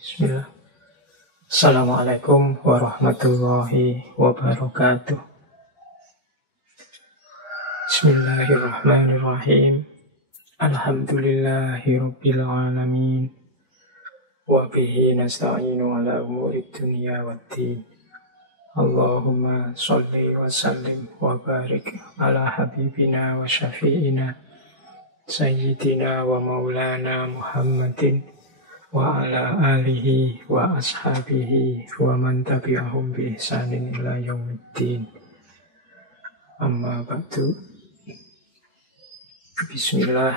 Bismillah. Assalamualaikum warahmatullahi wabarakatuh. Bismillahirrahmanirrahim. Alhamdulillahi rabbil alamin. Wa bihi nasta'inu ala umuri dunya waddin. Allahumma sholli wa sallim wa barik ala habibina wa syafi'ina Sayyidina wa maulana Muhammadin wa ala alihi wa ashabihi wa man tabi'ahum bi ihsanin ila yaumiddin. Amma ba'du. Bismillah.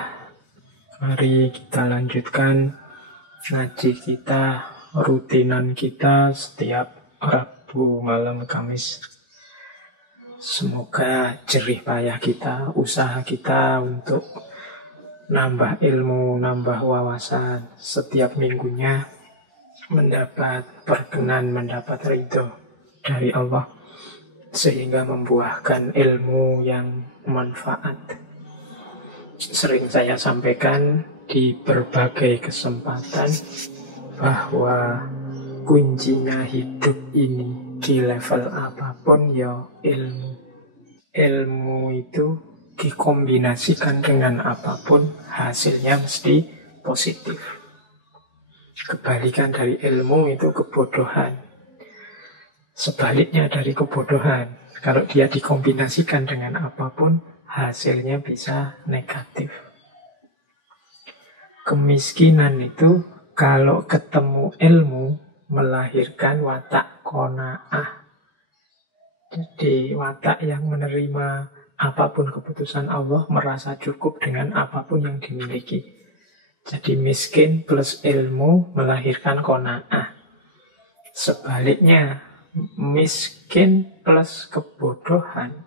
Mari kita lanjutkan ngaji kita, rutinan kita setiap Rabu malam Kamis. Semoga jerih payah kita, usaha kita untuk nambah ilmu, nambah wawasan setiap minggunya mendapat perkenan, mendapat ridho dari Allah, sehingga membuahkan ilmu yang manfaat. Sering saya sampaikan di berbagai kesempatan bahwa kuncinya hidup ini di level apapun ya ilmu. Ilmu itu dikombinasikan dengan apapun, hasilnya mesti positif. Kebalikan dari ilmu itu kebodohan. Sebaliknya dari kebodohan, kalau dia dikombinasikan dengan apapun, hasilnya bisa negatif. Kemiskinan itu kalau ketemu ilmu melahirkan watak qanaah. Jadi watak yang menerima apapun keputusan Allah, merasa cukup dengan apapun yang dimiliki. Jadi miskin plus ilmu melahirkan qanaah. Sebaliknya, miskin plus kebodohan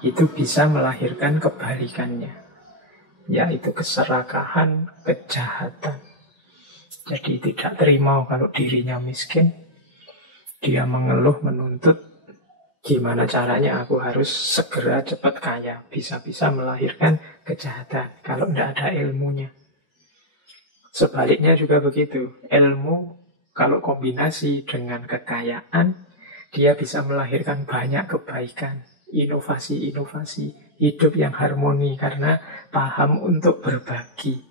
itu bisa melahirkan kebalikannya, yaitu keserakahan, kejahatan. Jadi tidak terima kalau dirinya miskin, dia mengeluh, menuntut, gimana caranya aku harus segera cepat kaya. Bisa-bisa melahirkan kejahatan kalau tidak ada ilmunya. Sebaliknya juga begitu. Ilmu kalau kombinasi dengan kekayaan, dia bisa melahirkan banyak kebaikan, inovasi-inovasi, hidup yang harmoni karena paham untuk berbagi.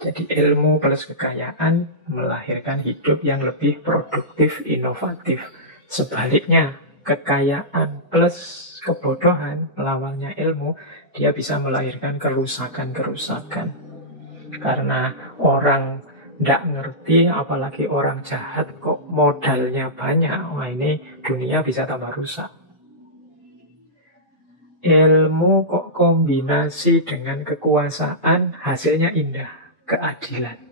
Jadi ilmu plus kekayaan melahirkan hidup yang lebih produktif, inovatif. Sebaliknya, kekayaan plus kebodohan, lawannya ilmu, dia bisa melahirkan kerusakan-kerusakan. Karena orang tidak ngerti, apalagi orang jahat, kok modalnya banyak, wah ini dunia bisa tambah rusak. Ilmu kok kombinasi dengan kekuasaan, hasilnya indah, keadilan.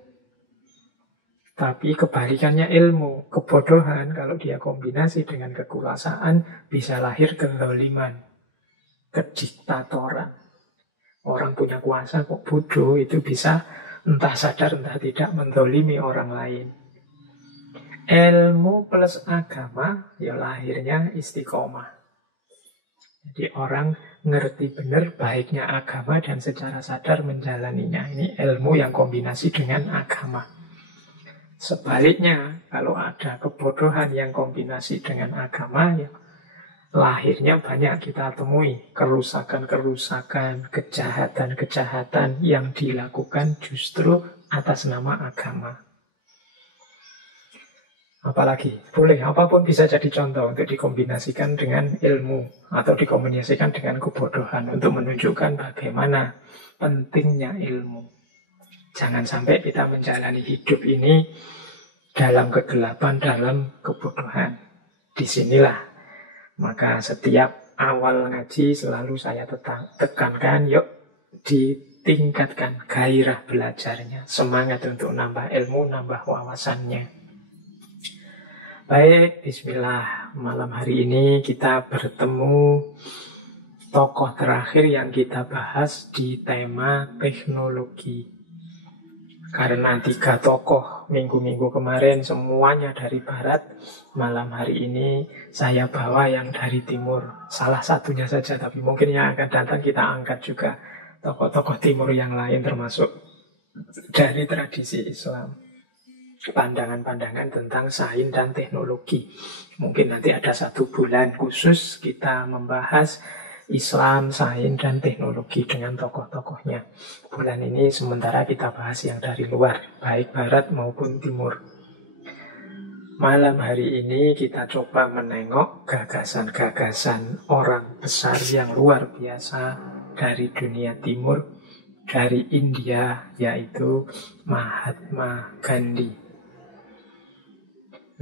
Tapi kebalikannya ilmu, kebodohan, kalau dia kombinasi dengan kekuasaan, bisa lahir kezaliman, kediktatoran. Orang punya kuasa kok bodoh, itu bisa entah sadar entah tidak menzalimi orang lain. Ilmu plus agama, ya lahirnya istiqomah. Jadi orang ngerti benar baiknya agama dan secara sadar menjalaninya. Ini ilmu yang kombinasi dengan agama. Sebaliknya, kalau ada kebodohan yang kombinasi dengan agama, ya lahirnya banyak kita temui. Kerusakan-kerusakan, kejahatan-kejahatan yang dilakukan justru atas nama agama. Apalagi, boleh, apapun bisa jadi contoh untuk dikombinasikan dengan ilmu atau dikombinasikan dengan kebodohan untuk menunjukkan bagaimana pentingnya ilmu. Jangan sampai kita menjalani hidup ini dalam kegelapan, dalam kebodohan. Disinilah maka setiap awal ngaji selalu saya tekankan, yuk ditingkatkan gairah belajarnya, semangat untuk nambah ilmu, nambah wawasannya. Baik, bismillah. Malam hari ini kita bertemu tokoh terakhir yang kita bahas di tema teknologi. Karena 3 tokoh minggu-minggu kemarin semuanya dari barat, malam hari ini saya bawa yang dari timur. Salah satunya saja, tapi mungkin yang akan datang kita angkat juga tokoh-tokoh timur yang lain termasuk dari tradisi Islam. pandangan-pandangan tentang sains dan teknologi. Mungkin nanti ada 1 bulan khusus kita membahas Islam, sains, dan teknologi dengan tokoh-tokohnya. Bulan ini sementara kita bahas yang dari luar, baik barat maupun timur. Malam hari ini kita coba menengok gagasan-gagasan orang besar yang luar biasa dari dunia timur, dari India, yaitu Mahatma Gandhi.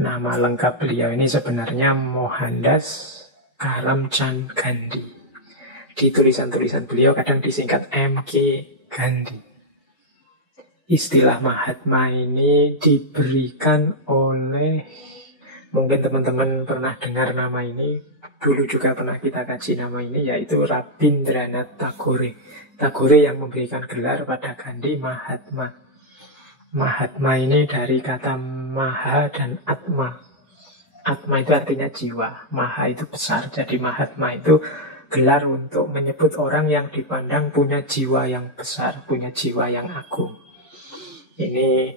Nama lengkap beliau ini sebenarnya Mohandas Karamchand Gandhi. Di tulisan-tulisan beliau kadang disingkat MK Gandhi. Istilah Mahatma ini diberikan oleh, mungkin teman-teman pernah dengar nama ini, dulu juga pernah kita kaji nama ini, yaitu Rabindranath Tagore. Tagore yang memberikan gelar pada Gandhi Mahatma. Mahatma ini dari kata Maha dan Atma. Atma itu artinya jiwa, Maha itu besar. Jadi Mahatma itu gelar untuk menyebut orang yang dipandang punya jiwa yang besar, punya jiwa yang agung. Ini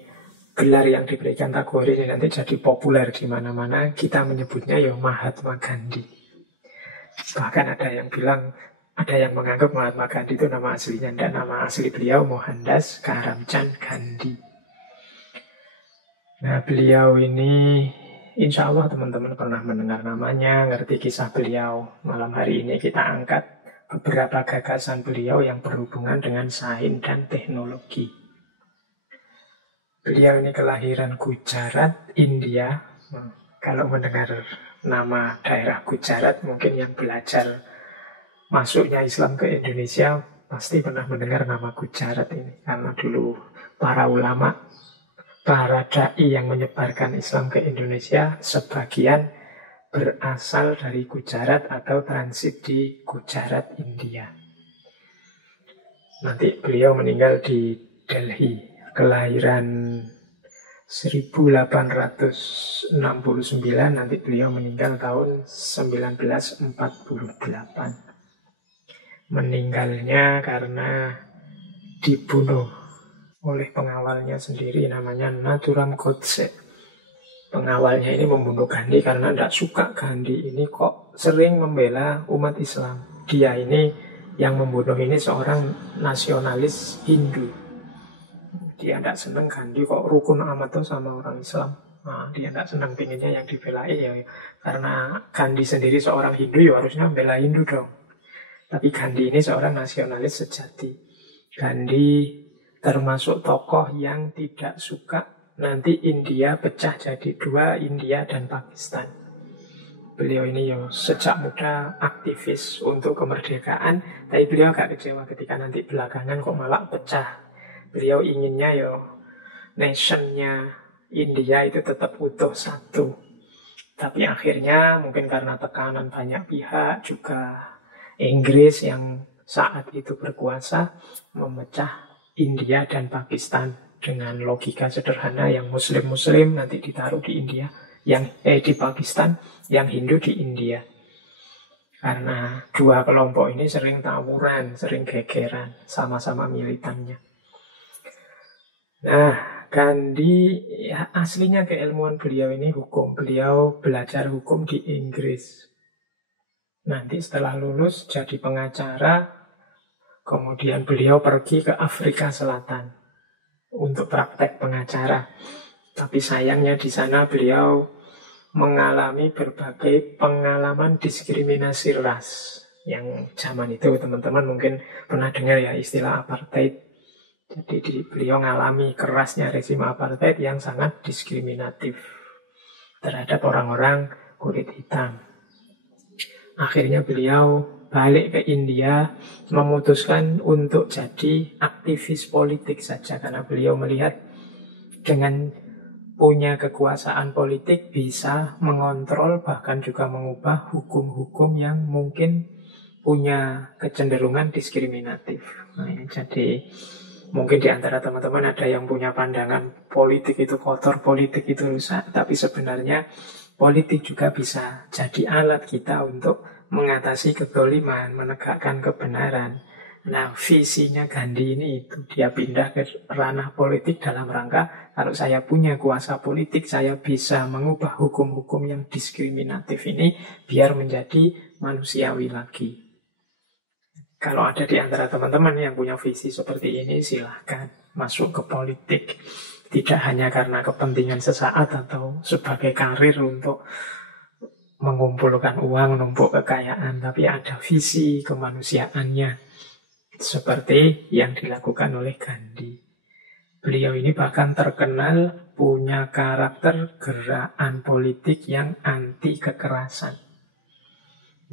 gelar yang diberikan Tagore ini nanti jadi populer di mana-mana. Kita menyebutnya ya Mahatma Gandhi. Bahkan ada yang bilang, ada yang menganggap Mahatma Gandhi itu nama aslinya. Dan nama asli beliau Mohandas Karamchand Gandhi. Nah, beliau ini insya Allah teman-teman pernah mendengar namanya, ngerti kisah beliau. Malam hari ini kita angkat beberapa gagasan beliau yang berhubungan dengan sains dan teknologi. Beliau ini kelahiran Gujarat, India. Kalau mendengar nama daerah Gujarat, mungkin yang belajar masuknya Islam ke Indonesia pasti pernah mendengar nama Gujarat ini. Karena dulu para ulama, para da'i yang menyebarkan Islam ke Indonesia sebagian berasal dari Gujarat atau transit di Gujarat, India. Nanti beliau meninggal di Delhi, kelahiran 1869, nanti beliau meninggal tahun 1948. Meninggalnya karena dibunuh oleh pengawalnya sendiri, namanya Nathuram Godse. Pengawalnya ini membunuh Gandhi karena tidak suka Gandhi ini kok sering membela umat Islam. Dia ini yang membunuh ini seorang nasionalis Hindu. Dia tidak senang Gandhi kok rukun amat tuh sama orang Islam. Nah, dia tidak senang, pinginnya yang dibelai ya. Karena Gandhi sendiri seorang Hindu, ya harusnya membela Hindu dong. Tapi Gandhi ini seorang nasionalis sejati. Gandhi termasuk tokoh yang tidak suka nanti India pecah jadi 2, India dan Pakistan. Beliau ini ya sejak muda aktivis untuk kemerdekaan, tapi beliau agak kecewa ketika nanti belakangan kok malah pecah. Beliau inginnya ya nationnya India itu tetap utuh satu. Tapi akhirnya mungkin karena tekanan banyak pihak, juga Inggris yang saat itu berkuasa, memecah India dan Pakistan dengan logika sederhana, yang Muslim-Muslim nanti ditaruh di India, yang di Pakistan, yang Hindu di India. Karena 2 kelompok ini sering tawuran, sering gegeran, sama-sama militannya. Nah, Gandhi ya, aslinya keilmuan beliau ini hukum. Beliau belajar hukum di Inggris. Nanti setelah lulus jadi pengacara. Kemudian beliau pergi ke Afrika Selatan untuk praktek pengacara. Tapi sayangnya di sana beliau mengalami berbagai pengalaman diskriminasi ras. Yang zaman itu teman-teman mungkin pernah dengar ya istilah apartheid. Jadi beliau mengalami kerasnya rezim apartheid yang sangat diskriminatif terhadap orang-orang kulit hitam. Akhirnya beliau balik ke India, memutuskan untuk jadi aktivis politik saja. Karena beliau melihat dengan punya kekuasaan politik bisa mengontrol, bahkan juga mengubah hukum-hukum yang mungkin punya kecenderungan diskriminatif. Nah, jadi mungkin di antara teman-teman ada yang punya pandangan politik itu kotor, politik itu rusak. Tapi sebenarnya politik juga bisa jadi alat kita untuk mengatasi kedoliman, menegakkan kebenaran. Nah, visinya Gandhi ini itu, dia pindah ke ranah politik dalam rangka kalau saya punya kuasa politik, saya bisa mengubah hukum-hukum yang diskriminatif ini biar menjadi manusiawi lagi. Kalau ada di antara teman-teman yang punya visi seperti ini, silahkan masuk ke politik. Tidak hanya karena kepentingan sesaat atau sebagai karir untuk mengumpulkan uang, numpuk kekayaan, tapi ada visi kemanusiaannya. Seperti yang dilakukan oleh Gandhi. Beliau ini bahkan terkenal punya karakter gerakan politik yang anti kekerasan.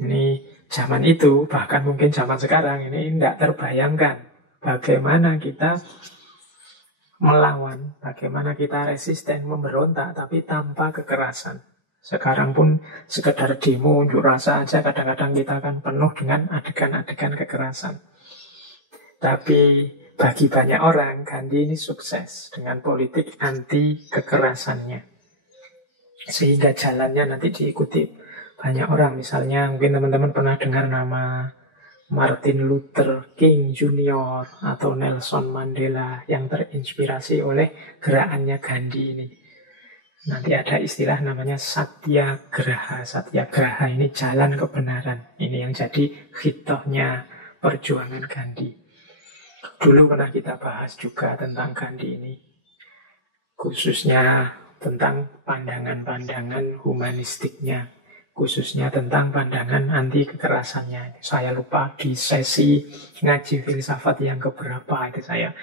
Ini zaman itu, bahkan mungkin zaman sekarang ini tidak terbayangkan bagaimana kita melawan, bagaimana kita resisten, memberontak, tapi tanpa kekerasan. Sekarang pun sekedar demo, unjuk rasa aja kadang-kadang kita akan penuh dengan adegan-adegan kekerasan. Tapi bagi banyak orang, Gandhi ini sukses dengan politik anti kekerasannya. Sehingga jalannya nanti diikuti banyak orang. Misalnya mungkin teman-teman pernah dengar nama Martin Luther King Jr. atau Nelson Mandela yang terinspirasi oleh gerakannya Gandhi ini. Nanti ada istilah namanya Satyagraha. Satyagraha ini jalan kebenaran. Ini yang jadi hitohnya perjuangan Gandhi. Dulu pernah kita bahas juga tentang Gandhi ini. Khususnya tentang pandangan-pandangan humanistiknya. Khususnya tentang pandangan anti kekerasannya. Saya lupa di sesi ngaji filsafat yang keberapa itu saya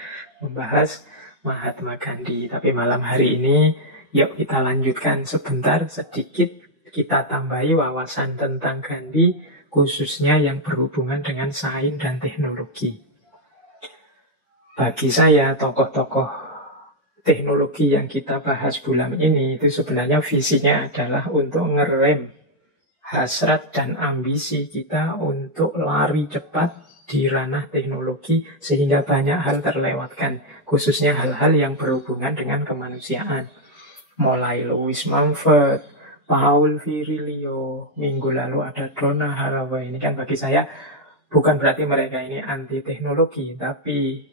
membahas Mahatma Gandhi. Tapi malam hari ini yuk kita lanjutkan sebentar sedikit. Kita tambahi wawasan tentang Gandhi, khususnya yang berhubungan dengan sains dan teknologi. Bagi saya tokoh-tokoh teknologi yang kita bahas bulan ini itu sebenarnya visinya adalah untuk ngerem hasrat dan ambisi kita untuk lari cepat di ranah teknologi sehingga banyak hal terlewatkan, khususnya hal-hal yang berhubungan dengan kemanusiaan. Mulai Lewis Mumford, Paul Virilio, minggu lalu ada Donna Haraway. Ini kan bagi saya bukan berarti mereka ini anti teknologi, tapi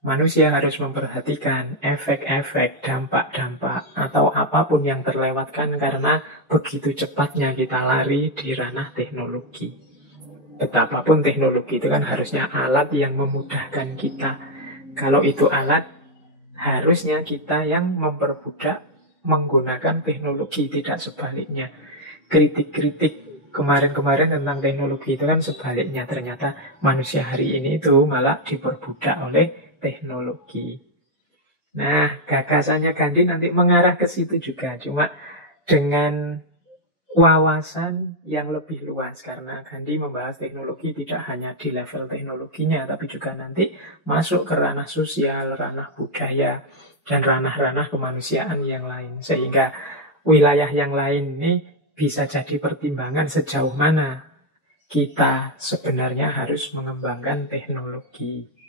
manusia harus memperhatikan efek-efek, dampak-dampak, atau apapun yang terlewatkan karena begitu cepatnya kita lari di ranah teknologi. Betapapun teknologi itu kan harusnya alat yang memudahkan kita. Kalau itu alat, harusnya kita yang memperbudak menggunakan teknologi, tidak sebaliknya. Kritik-kritik kemarin-kemarin tentang teknologi itu kan sebaliknya. Ternyata manusia hari ini itu malah diperbudak oleh teknologi. Nah, gagasannya Gandhi nanti mengarah ke situ juga, cuma dengan wawasan yang lebih luas, karena Gandhi membahas teknologi tidak hanya di level teknologinya, tapi juga nanti masuk ke ranah sosial, ranah budaya, dan ranah-ranah kemanusiaan yang lain, sehingga wilayah yang lain ini bisa jadi pertimbangan sejauh mana kita sebenarnya harus mengembangkan teknologi.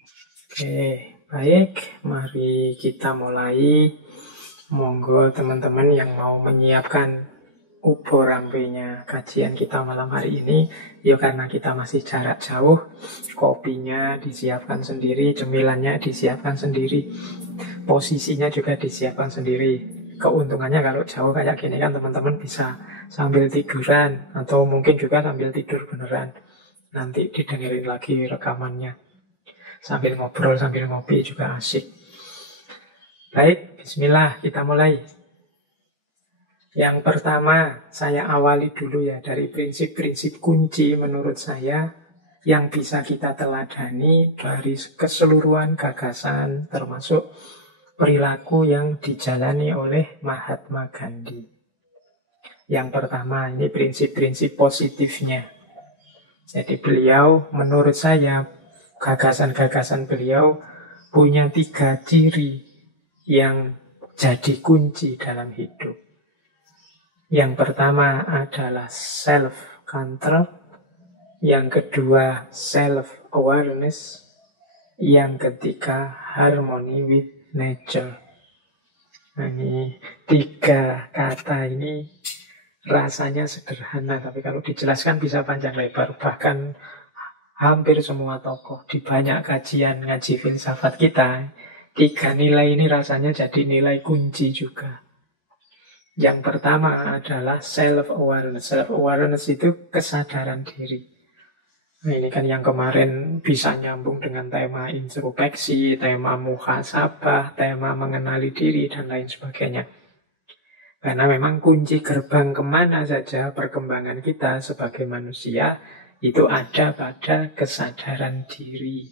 Oke, baik, mari kita mulai. Monggo teman-teman yang mau menyiapkan ubo-rambenya kajian kita malam hari ini. Ya karena kita masih jarak jauh, kopinya disiapkan sendiri, cemilannya disiapkan sendiri, posisinya juga disiapkan sendiri. Keuntungannya kalau jauh kayak gini kan teman-teman bisa sambil tiduran, atau mungkin juga sambil tidur beneran. Nanti didengerin lagi rekamannya. Sambil ngobrol, sambil ngopi juga asik. Baik, bismillah, kita mulai. Yang pertama, saya awali dulu ya dari prinsip-prinsip kunci menurut saya yang bisa kita teladani dari keseluruhan gagasan termasuk perilaku yang dijalani oleh Mahatma Gandhi. Yang pertama, ini prinsip-prinsip positifnya. Jadi beliau, menurut saya, gagasan-gagasan beliau punya 3 ciri yang jadi kunci dalam hidup. Yang pertama adalah self-control, yang kedua self-awareness, yang ketiga harmony with nature. Nah, ini 3 kata ini rasanya sederhana, tapi kalau dijelaskan bisa panjang lebar. Bahkan hampir semua tokoh di banyak kajian ngaji filsafat kita, 3 nilai ini rasanya jadi nilai kunci juga. Yang pertama adalah self-awareness. Self-awareness itu kesadaran diri. Nah, ini kan yang kemarin bisa nyambung dengan tema introspeksi, tema muhasabah, tema mengenali diri, dan lain sebagainya. Karena memang kunci gerbang kemana saja perkembangan kita sebagai manusia itu ada pada kesadaran diri.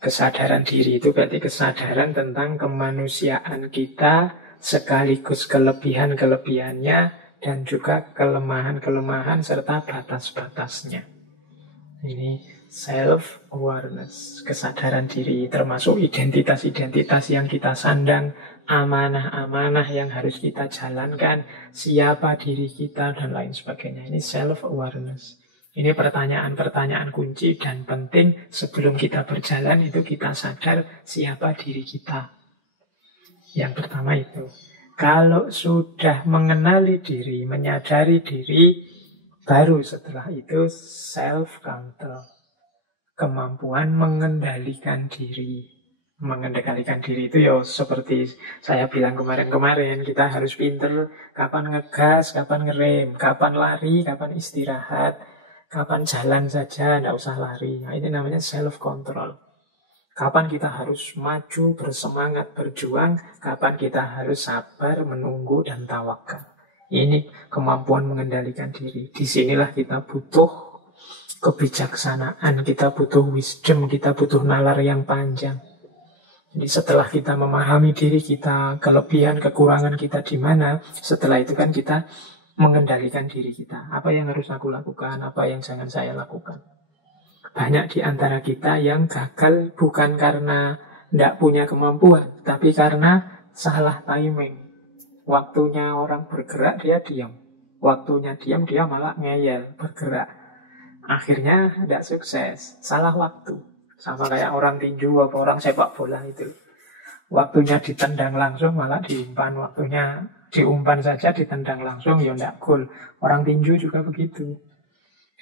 Kesadaran diri itu berarti kesadaran tentang kemanusiaan kita, sekaligus kelebihan-kelebihannya, dan juga kelemahan-kelemahan serta batas-batasnya. Ini self-awareness, kesadaran diri, termasuk identitas-identitas yang kita sandang, amanah-amanah yang harus kita jalankan, siapa diri kita, dan lain sebagainya. Ini self-awareness. Ini pertanyaan-pertanyaan kunci dan penting sebelum kita berjalan itu kita sadar siapa diri kita. Yang pertama itu. Kalau sudah mengenali diri, menyadari diri, baru setelah itu self-control. Kemampuan mengendalikan diri. Mengendalikan diri itu ya seperti saya bilang kemarin-kemarin, kita harus pinter kapan ngegas, kapan ngerem, kapan lari, kapan istirahat, kapan jalan saja, tidak usah lari. Nah, ini namanya self-control. Kapan kita harus maju, bersemangat, berjuang, kapan kita harus sabar, menunggu, dan tawakal. Ini kemampuan mengendalikan diri. Disinilah kita butuh kebijaksanaan, kita butuh wisdom, kita butuh nalar yang panjang. Jadi setelah kita memahami diri kita, kelebihan, kekurangan kita di mana, setelah itu kan kita mengendalikan diri kita. Apa yang harus aku lakukan, apa yang jangan saya lakukan. Banyak di antara kita yang gagal bukan karena tidak punya kemampuan, tapi karena salah timing. Waktunya orang bergerak, dia diam. Waktunya diam, dia malah ngeyel, bergerak. Akhirnya tidak sukses, salah waktu. Sama kayak orang tinju atau orang sepak bola itu. Waktunya ditendang langsung, malah diumpan. Waktunya diumpan saja, ditendang langsung, ya tidak gol. Orang tinju juga begitu.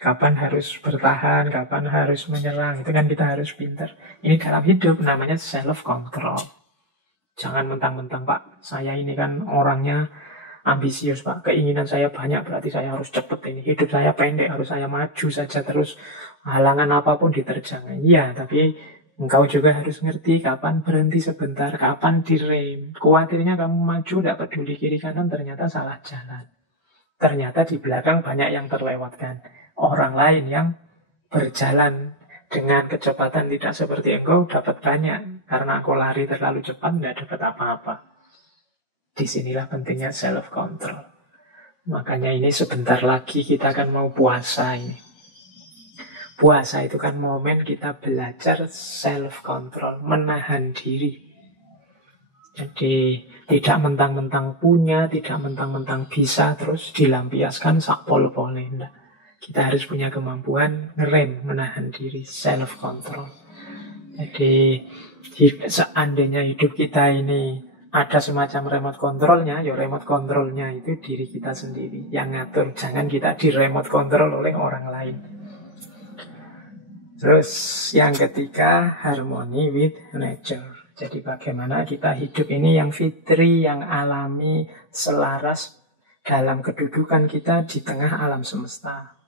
Kapan harus bertahan, kapan harus menyerang, itu kan kita harus pintar. Ini dalam hidup namanya self-control. Jangan mentang-mentang, Pak, saya ini kan orangnya ambisius, Pak. Keinginan saya banyak, berarti saya harus cepat ini. Hidup saya pendek, harus saya maju saja terus. Halangan apapun diterjang. Iya, tapi engkau juga harus ngerti kapan berhenti sebentar, kapan direm. Khawatirnya kamu maju, tidak peduli kiri kanan, ternyata salah jalan. Ternyata di belakang banyak yang terlewatkan. Orang lain yang berjalan dengan kecepatan tidak seperti engkau dapat banyak. Karena aku lari terlalu cepat, tidak dapat apa-apa. Disinilah pentingnya self-control. Makanya ini sebentar lagi kita akan mau puasa ini. Puasa itu kan momen kita belajar self-control, menahan diri. Jadi tidak mentang-mentang punya, tidak mentang-mentang bisa, terus dilampiaskan sak pol-pole. Kita harus punya kemampuan ngerem, menahan diri, self-control. Jadi seandainya hidup kita ini ada semacam remote controlnya, ya remote controlnya itu diri kita sendiri yang ngatur. Jangan kita di remote control oleh orang lain. Terus yang ketiga, harmony with nature. Jadi bagaimana kita hidup ini yang fitri, yang alami, selaras dalam kedudukan kita di tengah alam semesta.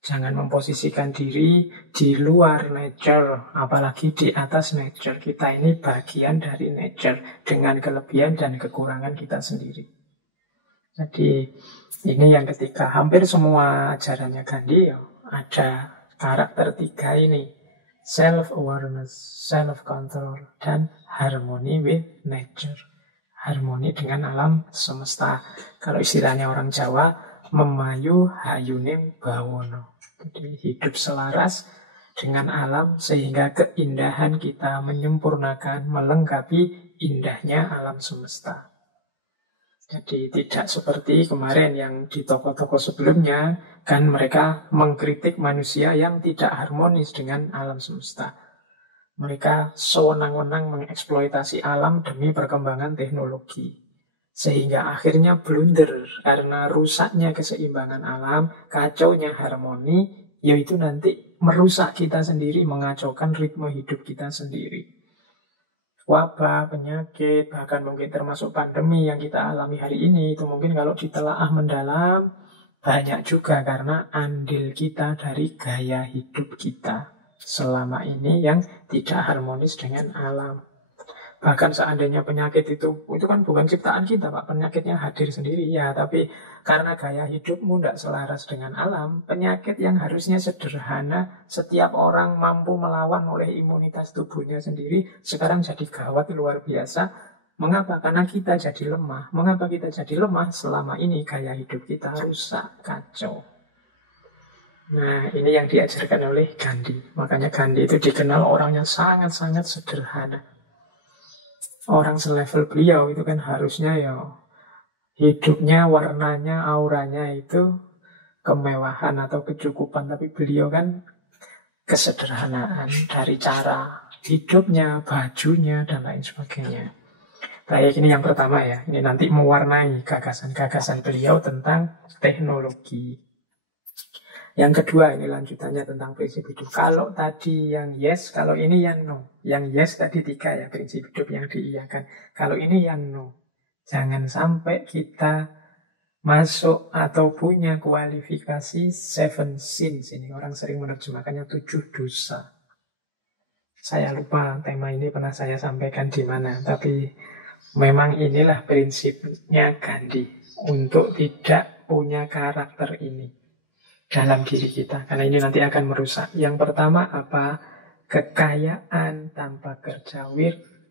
Jangan memposisikan diri di luar nature, apalagi di atas nature. Kita ini bagian dari nature dengan kelebihan dan kekurangan kita sendiri. Jadi ini yang ketiga. Hampir semua ajarannya Gandhi ya, ada karakter 3 ini. Self-awareness, self-control, dan harmony with nature. Harmoni dengan alam semesta. Kalau istilahnya orang Jawa, memayu hayuning bawono. Jadi hidup selaras dengan alam sehingga keindahan kita menyempurnakan, melengkapi indahnya alam semesta. Jadi tidak seperti kemarin yang di tokoh-tokoh sebelumnya, kan mereka mengkritik manusia yang tidak harmonis dengan alam semesta. Mereka sewenang-wenang mengeksploitasi alam demi perkembangan teknologi. Sehingga akhirnya blunder karena rusaknya keseimbangan alam, kacaunya harmoni, yaitu nanti merusak kita sendiri, mengacaukan ritme hidup kita sendiri. Wabah, penyakit, bahkan mungkin termasuk pandemi yang kita alami hari ini, itu mungkin kalau ditelaah mendalam, banyak juga karena andil kita dari gaya hidup kita selama ini yang tidak harmonis dengan alam. Bahkan seandainya penyakit itu kan bukan ciptaan kita, Pak. Penyakitnya hadir sendiri, ya. Tapi karena gaya hidupmu tidak selaras dengan alam, penyakit yang harusnya sederhana, setiap orang mampu melawan oleh imunitas tubuhnya sendiri, sekarang jadi gawat luar biasa. Mengapa? Karena kita jadi lemah. Mengapa kita jadi lemah? Selama ini gaya hidup kita rusak, kacau. Nah, ini yang diajarkan oleh Gandhi. Makanya Gandhi itu dikenal orangnya sangat-sangat sederhana. Orang selevel beliau itu kan harusnya ya hidupnya, warnanya, auranya itu kemewahan atau kecukupan. Tapi beliau kan kesederhanaan dari cara hidupnya, bajunya, dan lain sebagainya. Baik, ini yang pertama ya. Ini nanti mewarnai gagasan-gagasan beliau tentang teknologi. Yang kedua, ini lanjutannya tentang prinsip hidup. Kalau tadi yang yes, kalau ini yang no. Yang yes tadi 3 ya, prinsip hidup yang diiyakan. Kalau ini yang no. Jangan sampai kita masuk atau punya kualifikasi 7 sins. Ini orang sering menerjemahkannya 7 dosa. Saya lupa tema ini pernah saya sampaikan di mana. Tapi memang inilah prinsipnya Gandhi. Untuk tidak punya karakter ini dalam diri kita, karena ini nanti akan merusak. Yang pertama apa? Kekayaan tanpa kerja,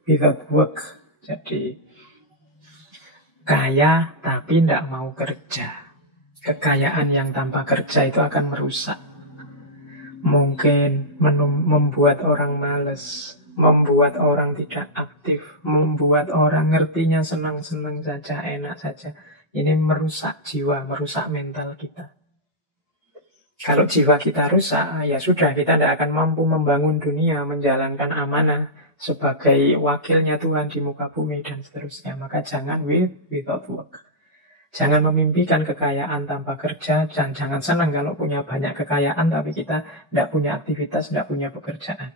without work. Jadi kaya tapi tidak mau kerja. Kekayaan yang tanpa kerja itu akan merusak. Mungkin membuat orang malas, membuat orang tidak aktif, membuat orang ngertinya senang-senang saja, enak saja. Ini merusak jiwa, merusak mental kita. Kalau jiwa kita rusak, ya sudah, kita tidak akan mampu membangun dunia, menjalankan amanah sebagai wakilnya Tuhan di muka bumi dan seterusnya. Maka jangan without work. Jangan memimpikan kekayaan tanpa kerja, dan jangan senang kalau punya banyak kekayaan tapi kita tidak punya aktivitas, tidak punya pekerjaan.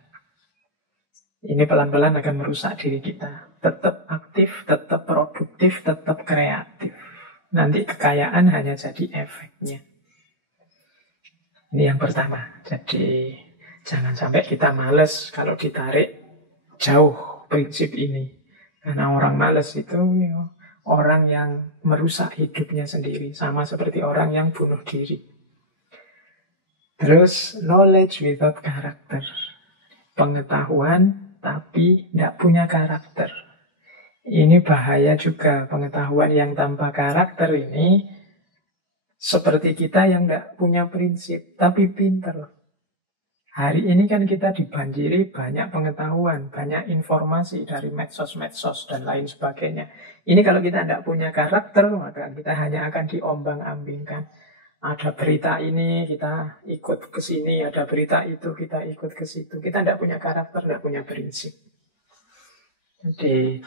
Ini pelan-pelan akan merusak diri kita. Tetap aktif, tetap produktif, tetap kreatif. Nanti kekayaan hanya jadi efeknya. Ini yang pertama. Jadi jangan sampai kita males kalau ditarik jauh prinsip ini. Karena orang males itu ya, orang yang merusak hidupnya sendiri. Sama seperti orang yang bunuh diri. Terus knowledge without character. Pengetahuan tapi tidak punya karakter. Ini bahaya juga. Pengetahuan yang tanpa karakter ini seperti kita yang tidak punya prinsip, tapi pinter. Hari ini kan kita dibanjiri banyak pengetahuan, banyak informasi dari medsos-medsos dan lain sebagainya. Ini kalau kita tidak punya karakter, maka kita hanya akan diombang-ambingkan. Ada berita ini, kita ikut ke sini. Ada berita itu, kita ikut ke situ. Kita tidak punya karakter, tidak punya prinsip. Jadi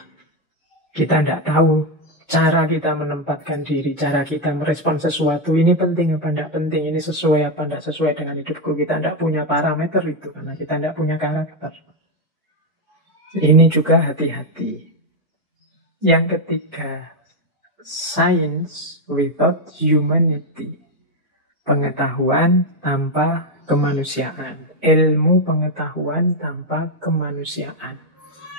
kita tidak tahu cara kita menempatkan diri, cara kita merespon sesuatu, ini penting apa tidak penting, ini sesuai apa tidak sesuai dengan hidupku. Kita tidak punya parameter itu, karena kita tidak punya karakter. Ini juga hati-hati. Yang ketiga, science without humanity. Pengetahuan tanpa kemanusiaan. Ilmu pengetahuan tanpa kemanusiaan.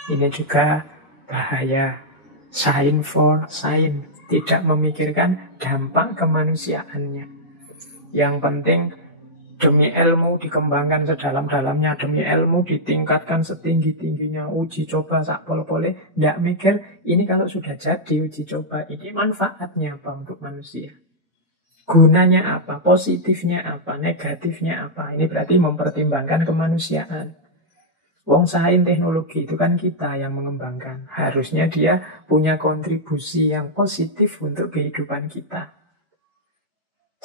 Ini juga bahaya. Science for science, tidak memikirkan dampak kemanusiaannya. Yang penting demi ilmu dikembangkan sedalam-dalamnya, demi ilmu ditingkatkan setinggi-tingginya, uji coba sak pol-pole. Tidak mikir ini kalau sudah jadi uji coba, ini manfaatnya apa untuk manusia, gunanya apa, positifnya apa, negatifnya apa. Ini berarti mempertimbangkan kemanusiaan. Wong sains teknologi itu kan kita yang mengembangkan. Harusnya dia punya kontribusi yang positif untuk kehidupan kita.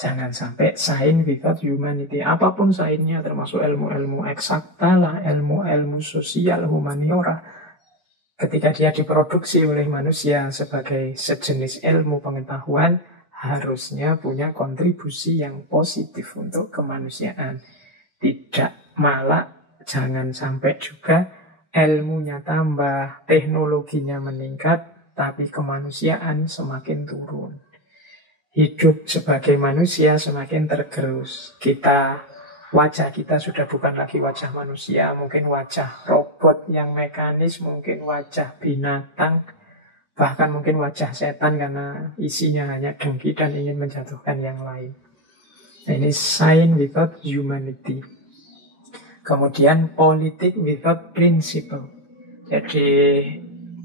Jangan sampai sains without humanity. Apapun sainsnya, termasuk ilmu-ilmu eksakta lah, ilmu-ilmu sosial, humaniora. Ketika dia diproduksi oleh manusia sebagai sejenis ilmu pengetahuan, harusnya punya kontribusi yang positif untuk kemanusiaan. Tidak, malah jangan sampai juga ilmunya tambah, teknologinya meningkat, tapi kemanusiaan semakin turun. Hidup sebagai manusia semakin tergerus. Wajah kita sudah bukan lagi wajah manusia, mungkin wajah robot yang mekanis, mungkin wajah binatang, bahkan mungkin wajah setan karena isinya hanya dengki dan ingin menjatuhkan yang lain. Nah, ini sign without humanity. Kemudian politik without principle. Jadi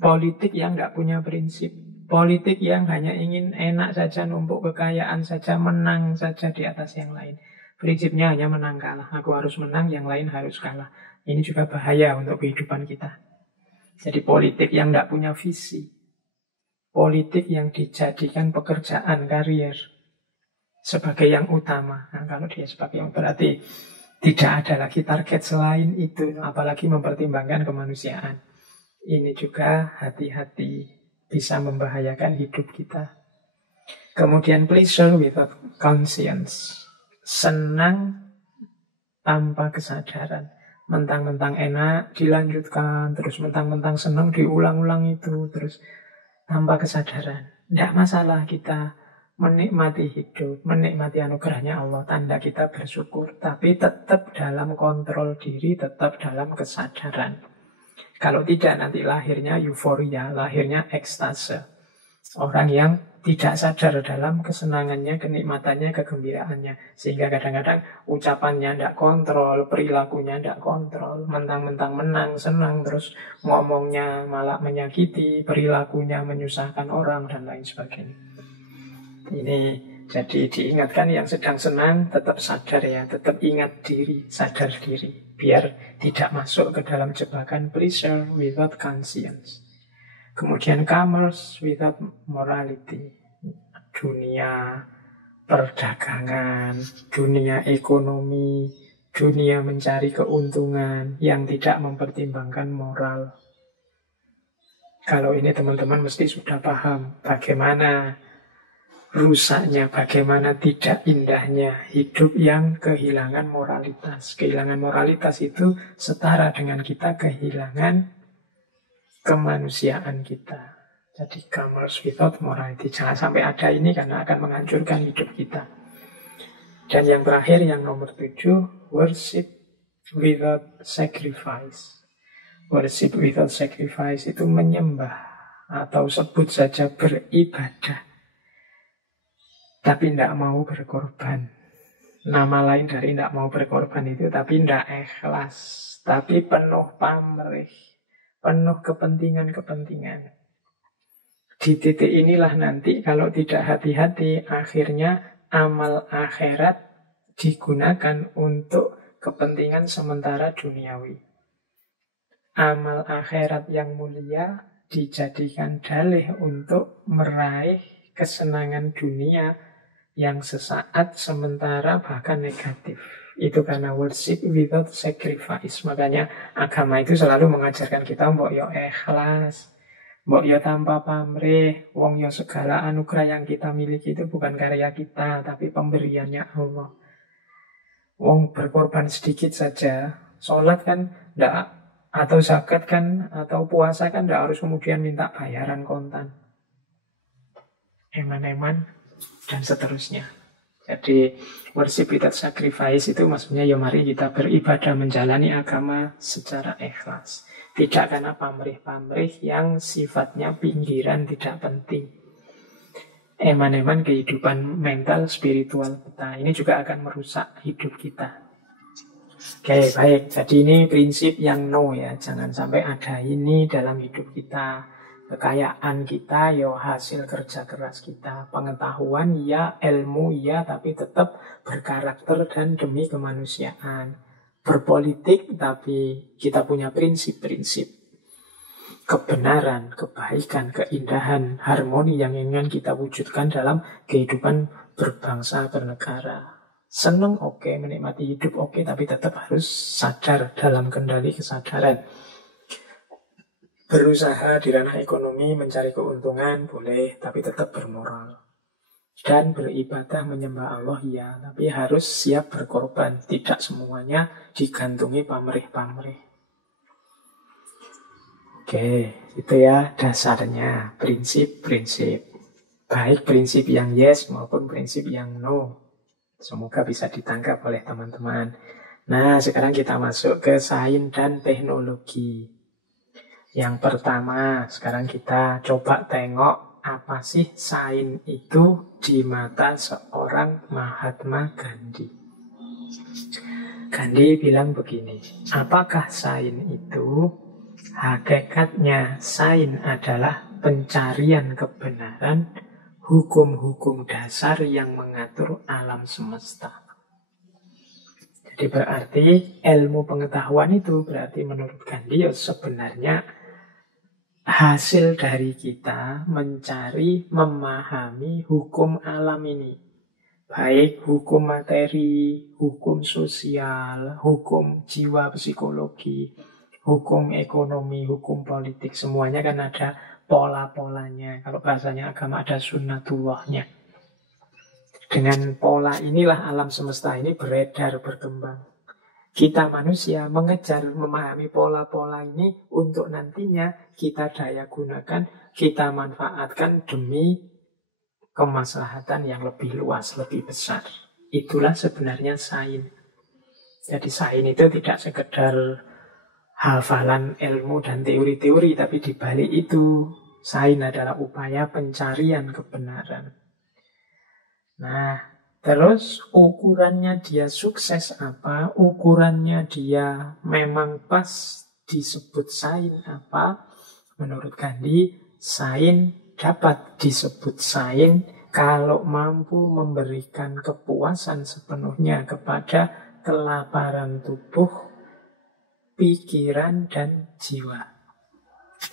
politik yang nggak punya prinsip. Politik yang hanya ingin enak saja, numpuk kekayaan saja, menang saja di atas yang lain. Prinsipnya hanya menang kalah. Aku harus menang, yang lain harus kalah. Ini juga bahaya untuk kehidupan kita. Jadi politik yang tidak punya visi. Politik yang dijadikan pekerjaan, karier. Sebagai yang utama. Nah, kalau dia sebagai yang berarti tidak ada lagi target selain itu. Apalagi mempertimbangkan kemanusiaan. Ini juga hati-hati. Bisa membahayakan hidup kita. Kemudian pleasure without conscience. Senang tanpa kesadaran. Mentang-mentang enak dilanjutkan, terus mentang-mentang senang diulang-ulang itu, terus tanpa kesadaran. Tidak masalah kita menikmati hidup, menikmati anugerahnya Allah, tanda kita bersyukur, tapi tetap dalam kontrol diri, tetap dalam kesadaran. Kalau tidak nanti lahirnya euforia, lahirnya ekstase. Orang yang tidak sadar dalam kesenangannya, kenikmatannya, kegembiraannya. Sehingga kadang-kadang ucapannya tidak kontrol, perilakunya tidak kontrol. Mentang-mentang menang, senang, terus ngomongnya malah menyakiti, perilakunya menyusahkan orang, dan lain sebagainya. Ini jadi diingatkan yang sedang senang, tetap sadar ya, tetap ingat diri, sadar diri. Biar tidak masuk ke dalam jebakan pleasure without conscience. Kemudian commerce without morality. Dunia perdagangan, dunia ekonomi, dunia mencari keuntungan yang tidak mempertimbangkan moral. Kalau ini teman-teman mesti sudah paham bagaimana rusaknya, bagaimana tidak indahnya hidup yang kehilangan moralitas. Kehilangan moralitas itu setara dengan kita kehilangan kemanusiaan kita. Jadi commerce without morality. Jangan sampai ada ini karena akan menghancurkan hidup kita. Dan yang terakhir, yang nomor 7, worship without sacrifice. Worship without sacrifice itu menyembah atau sebut saja beribadah, tapi tidak mau berkorban. Nama lain dari tidak mau berkorban itu, tapi tidak ikhlas, tapi penuh pamrih, penuh kepentingan-kepentingan. Di titik inilah nanti kalau tidak hati-hati, akhirnya amal akhirat digunakan untuk kepentingan sementara duniawi. Amal akhirat yang mulia dijadikan dalih untuk meraih kesenangan dunia yang sesaat, sementara, bahkan negatif. Itu karena worship without sacrifice. Makanya agama itu selalu mengajarkan kita mbok yo ikhlas, mbok yo tanpa pamrih, wong yo segala anugerah yang kita miliki itu bukan karya kita, tapi pemberiannya Allah. Wong berkorban sedikit saja, sholat kan ndak, atau zakat kan, atau puasa kan ndak harus kemudian minta bayaran kontan. Eman-eman dan seterusnya. Jadi worship without sacrifice itu maksudnya ya mari kita beribadah, menjalani agama secara ikhlas. Tidak karena pamrih-pamrih yang sifatnya pinggiran, tidak penting. Eman-eman kehidupan mental, spiritual kita. Ini juga akan merusak hidup kita. Oke, baik. Jadi ini prinsip yang no ya. Jangan sampai ada ini dalam hidup kita. Kekayaan kita ya hasil kerja keras kita. Pengetahuan ya, ilmu ya, tapi tetap berkarakter dan demi kemanusiaan. Berpolitik tapi kita punya prinsip-prinsip. Kebenaran, kebaikan, keindahan, harmoni yang ingin kita wujudkan dalam kehidupan berbangsa, bernegara. Senang oke, menikmati hidup oke, tapi tetap harus sadar dalam kendali kesadaran. Berusaha di ranah ekonomi mencari keuntungan boleh, tapi tetap bermoral. Dan beribadah menyembah Allah ya, tapi harus siap berkorban. Tidak semuanya digantungi pamrih-pamrih. Oke, itu ya dasarnya, prinsip-prinsip. Baik prinsip yang yes maupun prinsip yang no. Semoga bisa ditangkap oleh teman-teman. Nah, sekarang kita masuk ke sains dan teknologi. Yang pertama, sekarang kita coba tengok apa sih sains itu di mata seorang Mahatma Gandhi. Gandhi bilang begini, apakah sains itu? Hakikatnya sains adalah pencarian kebenaran, hukum-hukum dasar yang mengatur alam semesta. Jadi berarti ilmu pengetahuan itu berarti menurut Gandhi ya sebenarnya hasil dari kita mencari, memahami hukum alam ini. Baik hukum materi, hukum sosial, hukum jiwa psikologi, hukum ekonomi, hukum politik. Semuanya kan ada pola-polanya. Kalau bahasanya agama ada sunnatullahnya. Dengan pola inilah alam semesta ini beredar, berkembang. Kita manusia mengejar, memahami pola-pola ini untuk nantinya kita daya gunakan, kita manfaatkan demi kemaslahatan yang lebih luas, lebih besar. Itulah sebenarnya sains. Jadi sains itu tidak sekedar hafalan ilmu dan teori-teori, tapi di balik itu sains adalah upaya pencarian kebenaran. Nah, terus ukurannya dia sukses apa? Ukurannya dia memang pas disebut sains apa? Menurut Gandhi, sains dapat disebut sains kalau mampu memberikan kepuasan sepenuhnya kepada kelaparan tubuh, pikiran, dan jiwa.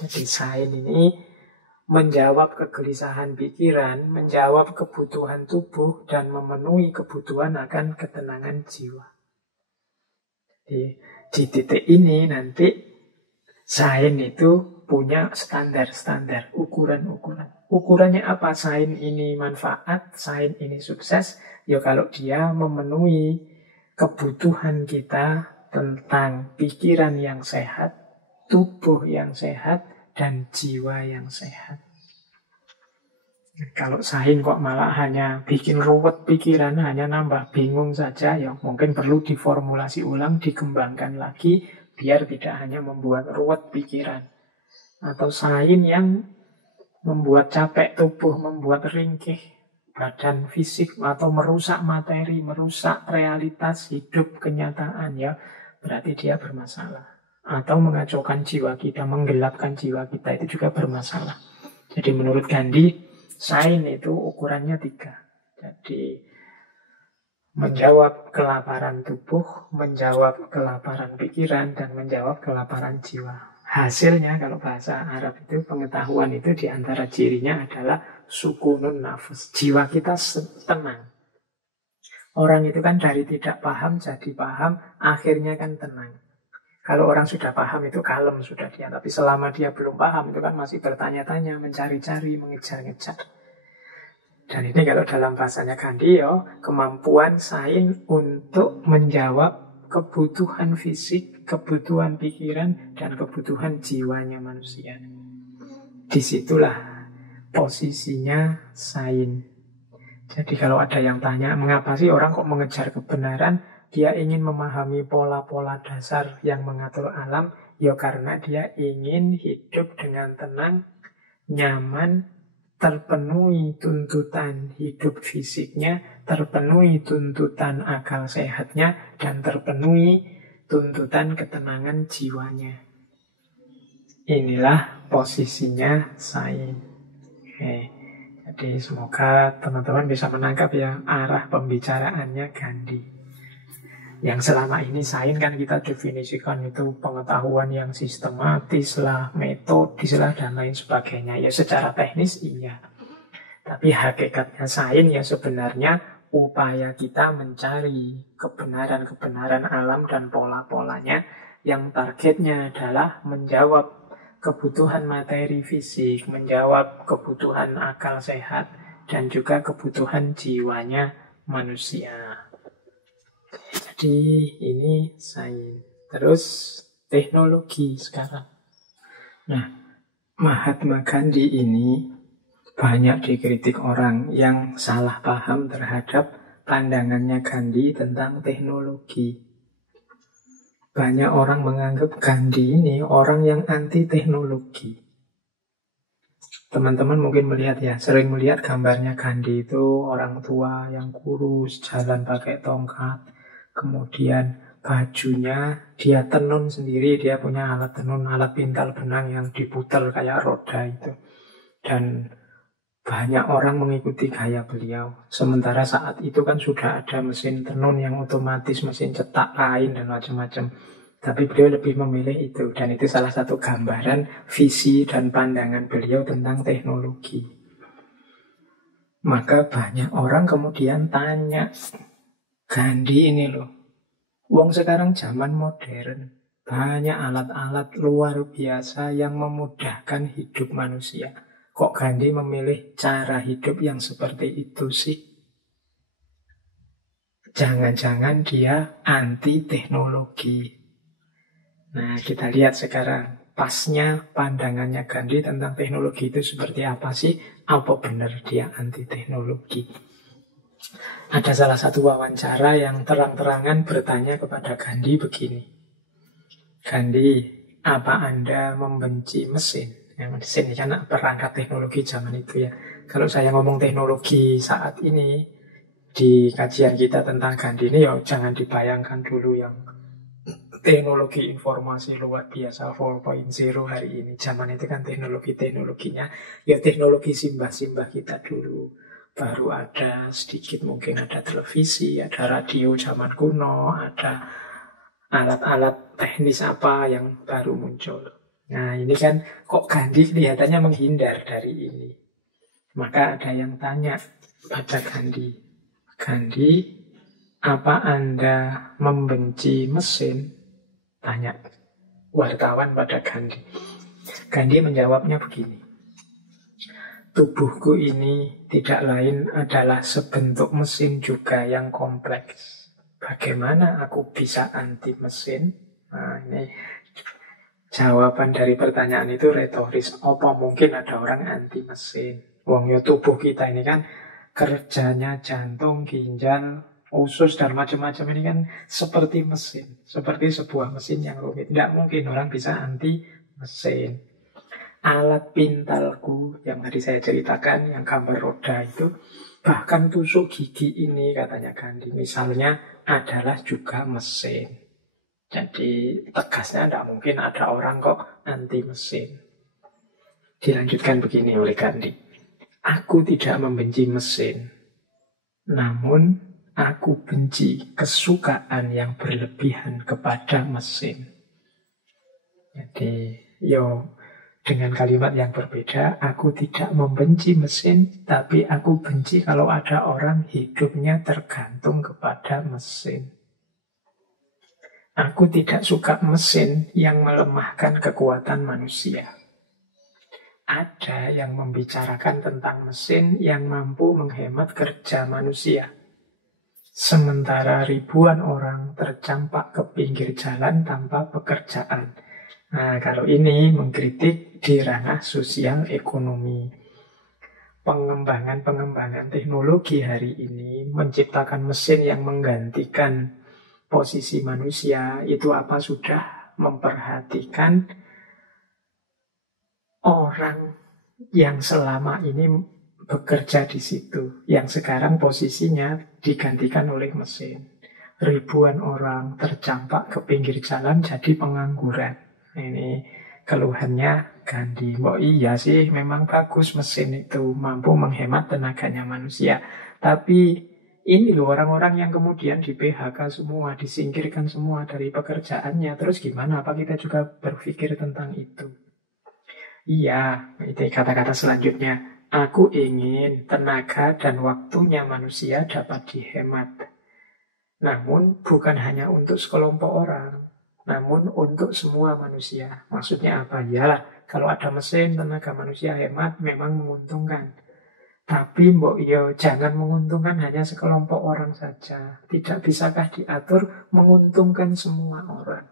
Jadi sains ini menjawab kegelisahan pikiran, menjawab kebutuhan tubuh, dan memenuhi kebutuhan akan ketenangan jiwa. Di titik ini nanti sains itu punya standar-standar, ukuran-ukuran. Ukurannya apa? Sains ini manfaat, sains ini sukses. Ya kalau dia memenuhi kebutuhan kita tentang pikiran yang sehat, tubuh yang sehat, dan jiwa yang sehat. Kalau sains kok malah hanya bikin ruwet pikiran, hanya nambah bingung saja, ya mungkin perlu diformulasi ulang, dikembangkan lagi, biar tidak hanya membuat ruwet pikiran. Atau sains yang membuat capek tubuh, membuat ringkih badan fisik, atau merusak materi, merusak realitas hidup kenyataan, ya berarti dia bermasalah. Atau mengacaukan jiwa kita, menggelapkan jiwa kita, itu juga bermasalah. Jadi menurut Gandhi, sains itu ukurannya 3. Jadi menjawab kelaparan tubuh, menjawab kelaparan pikiran, dan menjawab kelaparan jiwa. Hasilnya kalau bahasa Arab itu, pengetahuan itu diantara cirinya adalah sukunun nafas. Jiwa kita tenang. Orang itu kan dari tidak paham jadi paham, akhirnya kan tenang. Kalau orang sudah paham itu kalem sudah dia. Tapi selama dia belum paham itu kan masih bertanya-tanya, mencari-cari, mengejar-ngejar. Dan ini kalau dalam bahasanya Gandhi, kemampuan sains untuk menjawab kebutuhan fisik, kebutuhan pikiran, dan kebutuhan jiwanya manusia. Disitulah posisinya sains. Jadi kalau ada yang tanya, mengapa sih orang kok mengejar kebenaran? Dia ingin memahami pola-pola dasar yang mengatur alam, ya karena dia ingin hidup dengan tenang, nyaman, terpenuhi tuntutan hidup fisiknya, terpenuhi tuntutan akal sehatnya, dan terpenuhi tuntutan ketenangan jiwanya. Inilah posisinya sains. Jadi semoga teman-teman bisa menangkap ya arah pembicaraannya Gandhi. Yang selama ini sains kan kita definisikan itu pengetahuan yang sistematis lah, metodis lah, dan lain sebagainya. Ya secara teknis iya. Tapi hakikatnya sains ya sebenarnya upaya kita mencari kebenaran-kebenaran alam dan pola-polanya yang targetnya adalah menjawab kebutuhan materi fisik, menjawab kebutuhan akal sehat, dan juga kebutuhan jiwanya manusia. Jadi ini sains. Terus teknologi sekarang. Nah, Mahatma Gandhi ini banyak dikritik orang yang salah paham terhadap pandangannya Gandhi tentang teknologi. Banyak orang menganggap Gandhi ini orang yang anti teknologi. Teman-teman mungkin melihat ya, sering melihat gambarnya Gandhi itu orang tua yang kurus, jalan pakai tongkat. Kemudian bajunya dia tenun sendiri, dia punya alat tenun, alat pintal benang yang diputar kayak roda itu. Dan banyak orang mengikuti gaya beliau. Sementara saat itu kan sudah ada mesin tenun yang otomatis, mesin cetak kain dan macam-macam. Tapi beliau lebih memilih itu. Dan itu salah satu gambaran visi dan pandangan beliau tentang teknologi. Maka banyak orang kemudian tanya, Gandhi ini loh, wong sekarang zaman modern, banyak alat-alat luar biasa yang memudahkan hidup manusia. Kok Gandhi memilih cara hidup yang seperti itu sih? Jangan-jangan dia anti teknologi. Nah, kita lihat sekarang pasnya pandangannya Gandhi tentang teknologi itu seperti apa sih? Apa benar dia anti teknologi? Ada salah satu wawancara yang terang-terangan bertanya kepada Gandhi begini. Gandhi, apa Anda membenci mesin? Ya, mesin kan perangkat teknologi zaman itu ya. Kalau saya ngomong teknologi saat ini, di kajian kita tentang Gandhi ini, ya jangan dibayangkan dulu yang teknologi informasi luar biasa 4.0 hari ini. Zaman itu kan teknologinya, ya teknologi simbah-simbah kita dulu. Baru ada sedikit, mungkin ada televisi, ada radio zaman kuno, ada alat-alat teknis apa yang baru muncul. Nah ini kan kok Gandhi kelihatannya menghindar dari ini. Maka ada yang tanya pada Gandhi, Gandhi, apa Anda membenci mesin? Tanya wartawan pada Gandhi. Gandhi menjawabnya begini, tubuhku ini tidak lain adalah sebentuk mesin juga yang kompleks. Bagaimana aku bisa anti mesin? Nah, ini jawaban dari pertanyaan itu retoris. Apa mungkin ada orang anti mesin? Wong yo tubuh kita ini kan kerjanya jantung, ginjal, usus dan macam-macam ini kan seperti mesin, seperti sebuah mesin yang rumit. Tidak mungkin orang bisa anti mesin. Alat pintalku yang tadi saya ceritakan, yang gambar roda itu, bahkan tusuk gigi ini, katanya Gandhi, misalnya adalah juga mesin. Jadi tegasnya tidak mungkin ada orang kok anti mesin. Dilanjutkan begini oleh Gandhi, aku tidak membenci mesin, namun aku benci kesukaan yang berlebihan kepada mesin. Jadi dengan kalimat yang berbeda, aku tidak membenci mesin, tapi aku benci kalau ada orang hidupnya tergantung kepada mesin. Aku tidak suka mesin yang melemahkan kekuatan manusia. Ada yang membicarakan tentang mesin yang mampu menghemat kerja manusia. Sementara ribuan orang tercampak ke pinggir jalan tanpa pekerjaan. Nah, kalau ini mengkritik di ranah sosial ekonomi. Pengembangan teknologi hari ini menciptakan mesin yang menggantikan posisi manusia, itu apa sudah memperhatikan orang yang selama ini bekerja di situ, yang sekarang posisinya digantikan oleh mesin. Ribuan orang tercampak ke pinggir jalan jadi pengangguran. Ini keluhannya Gandhi. Oh iya sih, memang bagus mesin itu mampu menghemat tenaganya manusia. Tapi ini loh orang-orang yang kemudian di PHK semua, disingkirkan semua dari pekerjaannya. Terus gimana? Apa kita juga berpikir tentang itu? Iya, itu kata-kata selanjutnya. Aku ingin tenaga dan waktunya manusia dapat dihemat. Namun bukan hanya untuk sekelompok orang, namun untuk semua manusia. Maksudnya apa? Yalah, kalau ada mesin, tenaga manusia hemat memang menguntungkan. Tapi mbok yo jangan menguntungkan hanya sekelompok orang saja. Tidak bisakah diatur menguntungkan semua orang?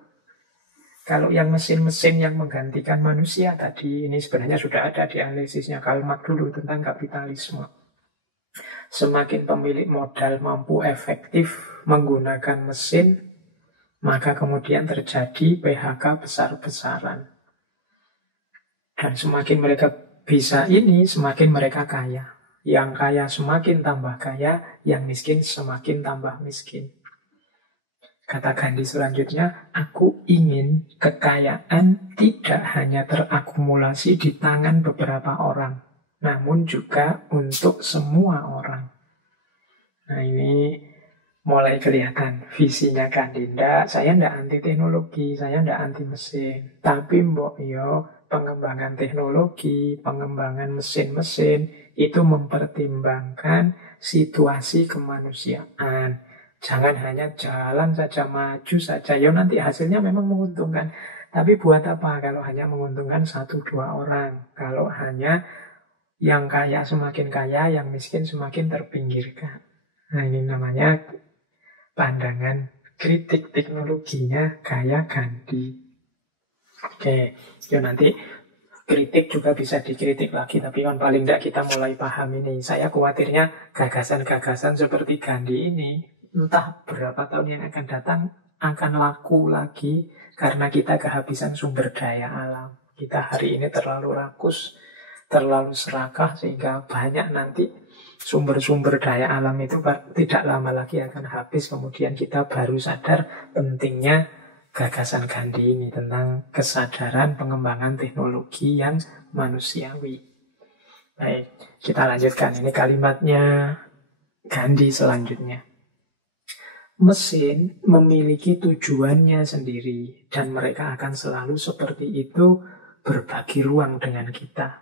Kalau yang mesin-mesin yang menggantikan manusia tadi, ini sebenarnya sudah ada di analisisnya Karl Marx dulu tentang kapitalisme. Semakin pemilik modal mampu efektif menggunakan mesin, maka kemudian terjadi PHK besar-besaran. Dan semakin mereka bisa ini, semakin mereka kaya. Yang kaya semakin tambah kaya, yang miskin semakin tambah miskin. Kata Gandhi selanjutnya, aku ingin kekayaan tidak hanya terakumulasi di tangan beberapa orang, namun juga untuk semua orang. Nah ini mulai kelihatan visinya Gandhi. Saya tidak anti teknologi, saya tidak anti mesin. Tapi mbok yo pengembangan teknologi, pengembangan mesin-mesin itu mempertimbangkan situasi kemanusiaan. Jangan hanya jalan saja, maju saja. Ya nanti hasilnya memang menguntungkan. Tapi buat apa kalau hanya menguntungkan 1-2 orang? Kalau hanya yang kaya semakin kaya, yang miskin semakin terpinggirkan. Nah ini namanya pandangan kritik teknologinya kayak Gandhi. Oke, ya nanti kritik juga bisa dikritik lagi. Tapi kan paling tidak kita mulai paham ini. Saya khawatirnya gagasan-gagasan seperti Gandhi ini entah berapa tahun yang akan datang akan laku lagi karena kita kehabisan sumber daya alam. Kita hari ini terlalu rakus, terlalu serakah sehingga banyak nanti sumber-sumber daya alam itu tidak lama lagi akan habis. Kemudian kita baru sadar pentingnya gagasan Gandhi ini tentang kesadaran pengembangan teknologi yang manusiawi. Baik, kita lanjutkan. Ini kalimatnya Gandhi selanjutnya. Mesin memiliki tujuannya sendiri dan mereka akan selalu seperti itu berbagi ruang dengan kita.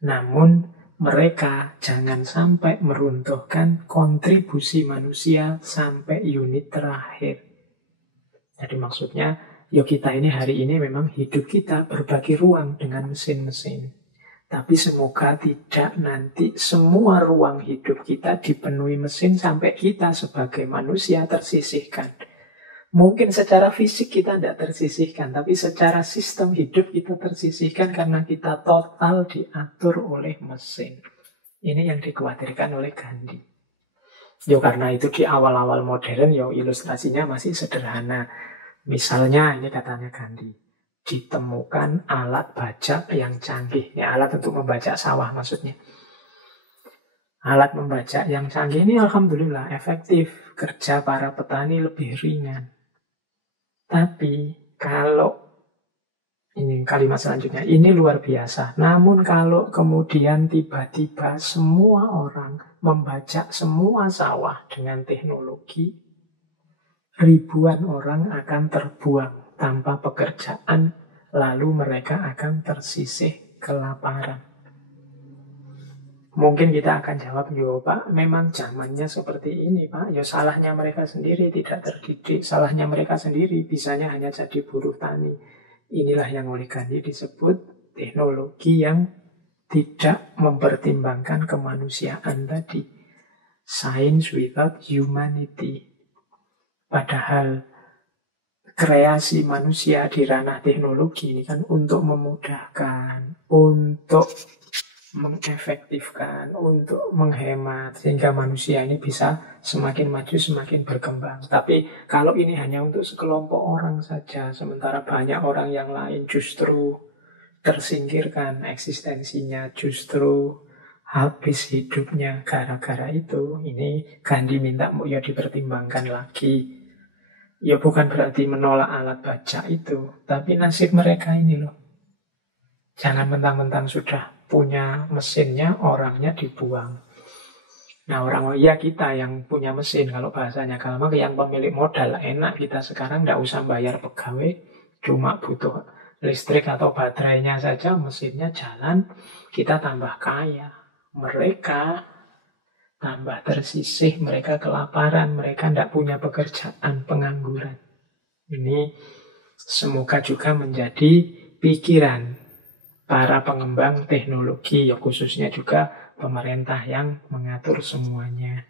Namun mereka jangan sampai meruntuhkan kontribusi manusia sampai unit terakhir. Jadi maksudnya, ya kita ini hari ini memang hidup kita berbagi ruang dengan mesin-mesin. Tapi semoga tidak nanti semua ruang hidup kita dipenuhi mesin sampai kita sebagai manusia tersisihkan. Mungkin secara fisik kita tidak tersisihkan, tapi secara sistem hidup kita tersisihkan karena kita total diatur oleh mesin. Ini yang dikhawatirkan oleh Gandhi. Ya karena itu di awal-awal modern ya ilustrasinya masih sederhana. Misalnya ini katanya Gandhi, ditemukan alat bajak yang canggih. Ya, alat untuk membajak sawah maksudnya. Alat membajak yang canggih ini alhamdulillah efektif. Kerja para petani lebih ringan. Tapi kalau, ini kalimat selanjutnya, ini luar biasa. Namun kalau kemudian tiba-tiba semua orang membajak semua sawah dengan teknologi, ribuan orang akan terbuang tanpa pekerjaan, lalu mereka akan tersisih kelaparan. Mungkin kita akan jawab, yo Pak, memang zamannya seperti ini Pak. Ya salahnya mereka sendiri tidak terdidik, salahnya mereka sendiri bisanya hanya jadi buruh tani. Inilah yang oleh Gandhi disebut teknologi yang tidak mempertimbangkan kemanusiaan tadi. Science without humanity. Padahal kreasi manusia di ranah teknologi ini kan untuk memudahkan, untuk mengefektifkan, untuk menghemat, sehingga manusia ini bisa semakin maju, semakin berkembang. Tapi kalau ini hanya untuk sekelompok orang saja, sementara banyak orang yang lain justru tersingkirkan eksistensinya, justru habis hidupnya gara-gara itu, ini Gandhi minta ya dipertimbangkan lagi. Ya bukan berarti menolak alat baja itu, tapi nasib mereka ini loh. Jangan mentang-mentang sudah punya mesinnya, orangnya dibuang. Nah orang, ya kita yang punya mesin, kalau bahasanya Karl Marx, yang pemilik modal, enak kita sekarang tidak usah bayar pegawai, cuma butuh listrik atau baterainya saja, mesinnya jalan, kita tambah kaya. Mereka tambah tersisih, mereka kelaparan, mereka tidak punya pekerjaan, pengangguran. Ini semoga juga menjadi pikiran para pengembang teknologi, ya khususnya juga pemerintah yang mengatur semuanya.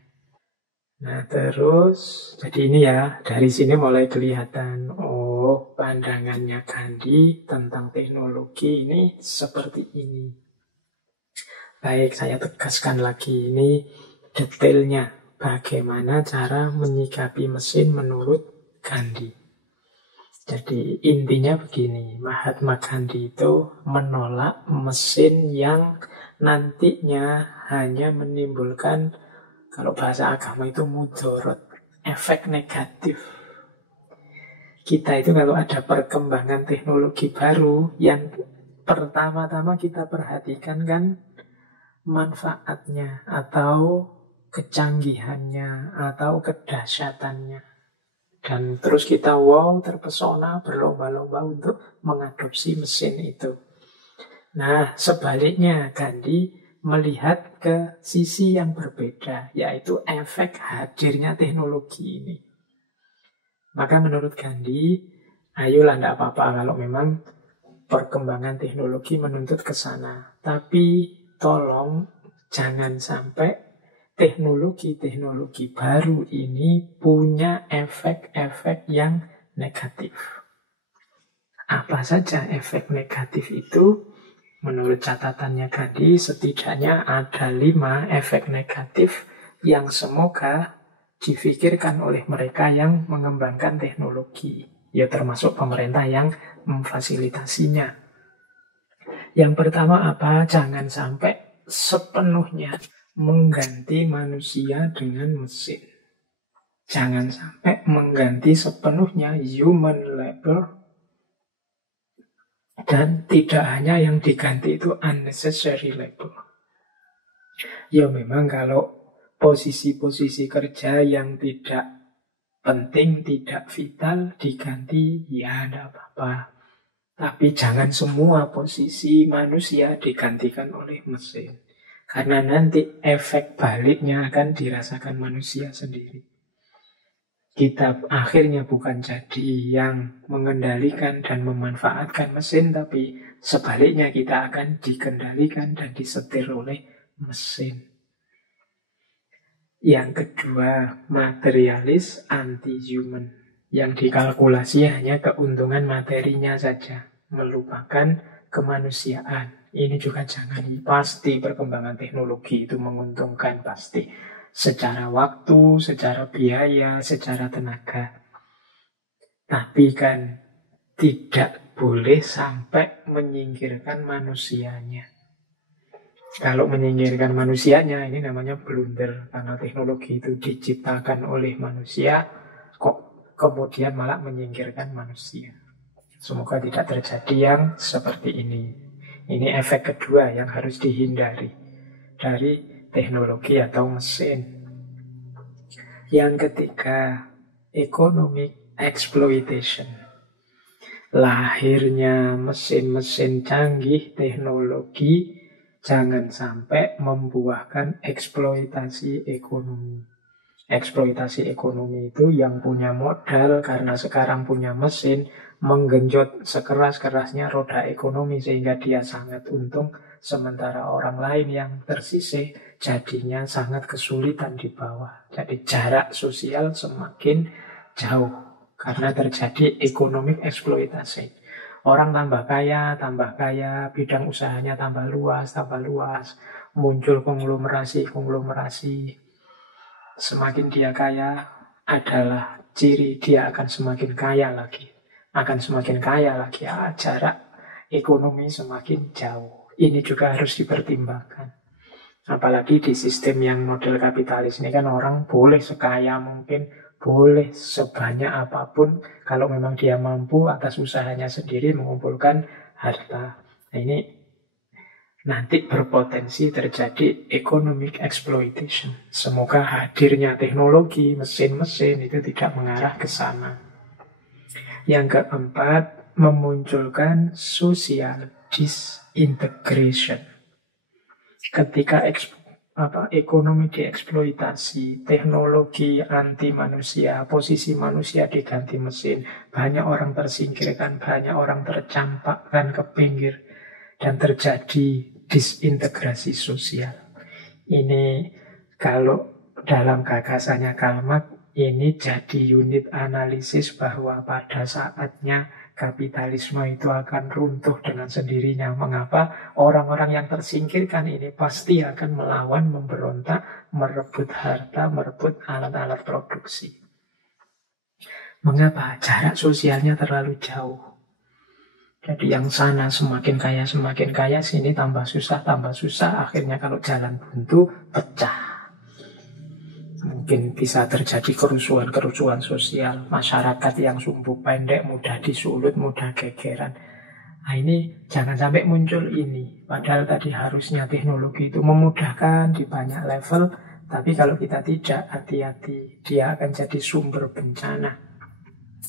Nah terus, jadi ini ya, dari sini mulai kelihatan, oh pandangannya Gandhi tentang teknologi ini seperti ini. Baik, saya tegaskan lagi, ini detailnya. Bagaimana cara menyikapi mesin menurut Gandhi. Jadi intinya begini, Mahatma Gandhi itu menolak mesin yang nantinya hanya menimbulkan, kalau bahasa agama itu mudorot, efek negatif. Kita itu kalau ada perkembangan teknologi baru, yang pertama-tama kita perhatikan kan manfaatnya atau kecanggihannya atau kedahsyatannya. Dan terus kita terpesona, berlomba-lomba untuk mengadopsi mesin itu. Nah, sebaliknya Gandhi melihat ke sisi yang berbeda, yaitu efek hadirnya teknologi ini. Maka menurut Gandhi, ayolah tidak apa-apa kalau memang perkembangan teknologi menuntut ke sana. Tapi tolong jangan sampai teknologi-teknologi baru ini punya efek-efek yang negatif. Apa saja efek negatif itu? Menurut catatannya Gandhi, setidaknya ada 5 efek negatif yang semoga difikirkan oleh mereka yang mengembangkan teknologi. Ya termasuk pemerintah yang memfasilitasinya. Yang pertama apa? Jangan sampai sepenuhnya mengganti manusia dengan mesin. Jangan sampai mengganti sepenuhnya human labor. Dan tidak hanya yang diganti itu unnecessary labor. Ya memang kalau posisi-posisi kerja yang tidak penting, tidak vital diganti, ya tidak apa-apa. Tapi jangan semua posisi manusia digantikan oleh mesin. Karena nanti efek baliknya akan dirasakan manusia sendiri. Kita akhirnya bukan jadi yang mengendalikan dan memanfaatkan mesin, tapi sebaliknya kita akan dikendalikan dan disetir oleh mesin. Yang kedua, materialis anti-human. Yang dikalkulasi hanya keuntungan materinya saja, melupakan kemanusiaan. Ini juga jangan, pasti perkembangan teknologi itu menguntungkan pasti. Secara waktu, secara biaya, secara tenaga. Tapi kan tidak boleh sampai menyingkirkan manusianya. Kalau menyingkirkan manusianya, ini namanya blunder. Karena teknologi itu diciptakan oleh manusia, kok kemudian malah menyingkirkan manusia. Semoga tidak terjadi yang seperti ini. Ini efek kedua yang harus dihindari dari teknologi atau mesin. Yang ketiga, economic exploitation. Lahirnya mesin-mesin canggih teknologi jangan sampai membuahkan eksploitasi ekonomi. Eksploitasi ekonomi itu yang punya modal karena sekarang punya mesin, menggenjot sekeras-kerasnya roda ekonomi sehingga dia sangat untung, sementara orang lain yang tersisih jadinya sangat kesulitan di bawah. Jadi jarak sosial semakin jauh karena terjadi economic eksploitasi. Orang tambah kaya, bidang usahanya tambah luas, muncul konglomerasi. Semakin dia kaya adalah ciri dia akan semakin kaya lagi. Jarak ekonomi semakin jauh. Ini juga harus dipertimbangkan. Apalagi di sistem yang model kapitalis ini kan orang boleh sekaya mungkin, boleh sebanyak apapun kalau memang dia mampu atas usahanya sendiri mengumpulkan harta. Nah, ini nanti berpotensi terjadi economic exploitation. Semoga hadirnya teknologi, mesin-mesin itu tidak mengarah ke sana. Yang keempat, memunculkan social disintegration. Ketika ekonomi dieksploitasi, teknologi anti manusia, posisi manusia diganti mesin, banyak orang tersingkirkan, banyak orang tercampakkan ke pinggir, dan terjadi disintegrasi sosial. Ini kalau dalam gagasannya Karl Marx, ini jadi unit analisis bahwa pada saatnya kapitalisme itu akan runtuh dengan sendirinya. Mengapa? Orang-orang yang tersingkirkan ini pasti akan melawan, memberontak, merebut harta, merebut alat-alat produksi. Mengapa? Jarak sosialnya terlalu jauh. Jadi yang sana semakin kaya, sini tambah susah, akhirnya kalau jalan buntu, pecah. Mungkin bisa terjadi kerusuhan-kerusuhan sosial, masyarakat yang sumbu pendek, mudah disulut, mudah gegeran. Nah ini jangan sampai muncul ini. Padahal tadi harusnya teknologi itu memudahkan di banyak level, tapi kalau kita tidak hati-hati, dia akan jadi sumber bencana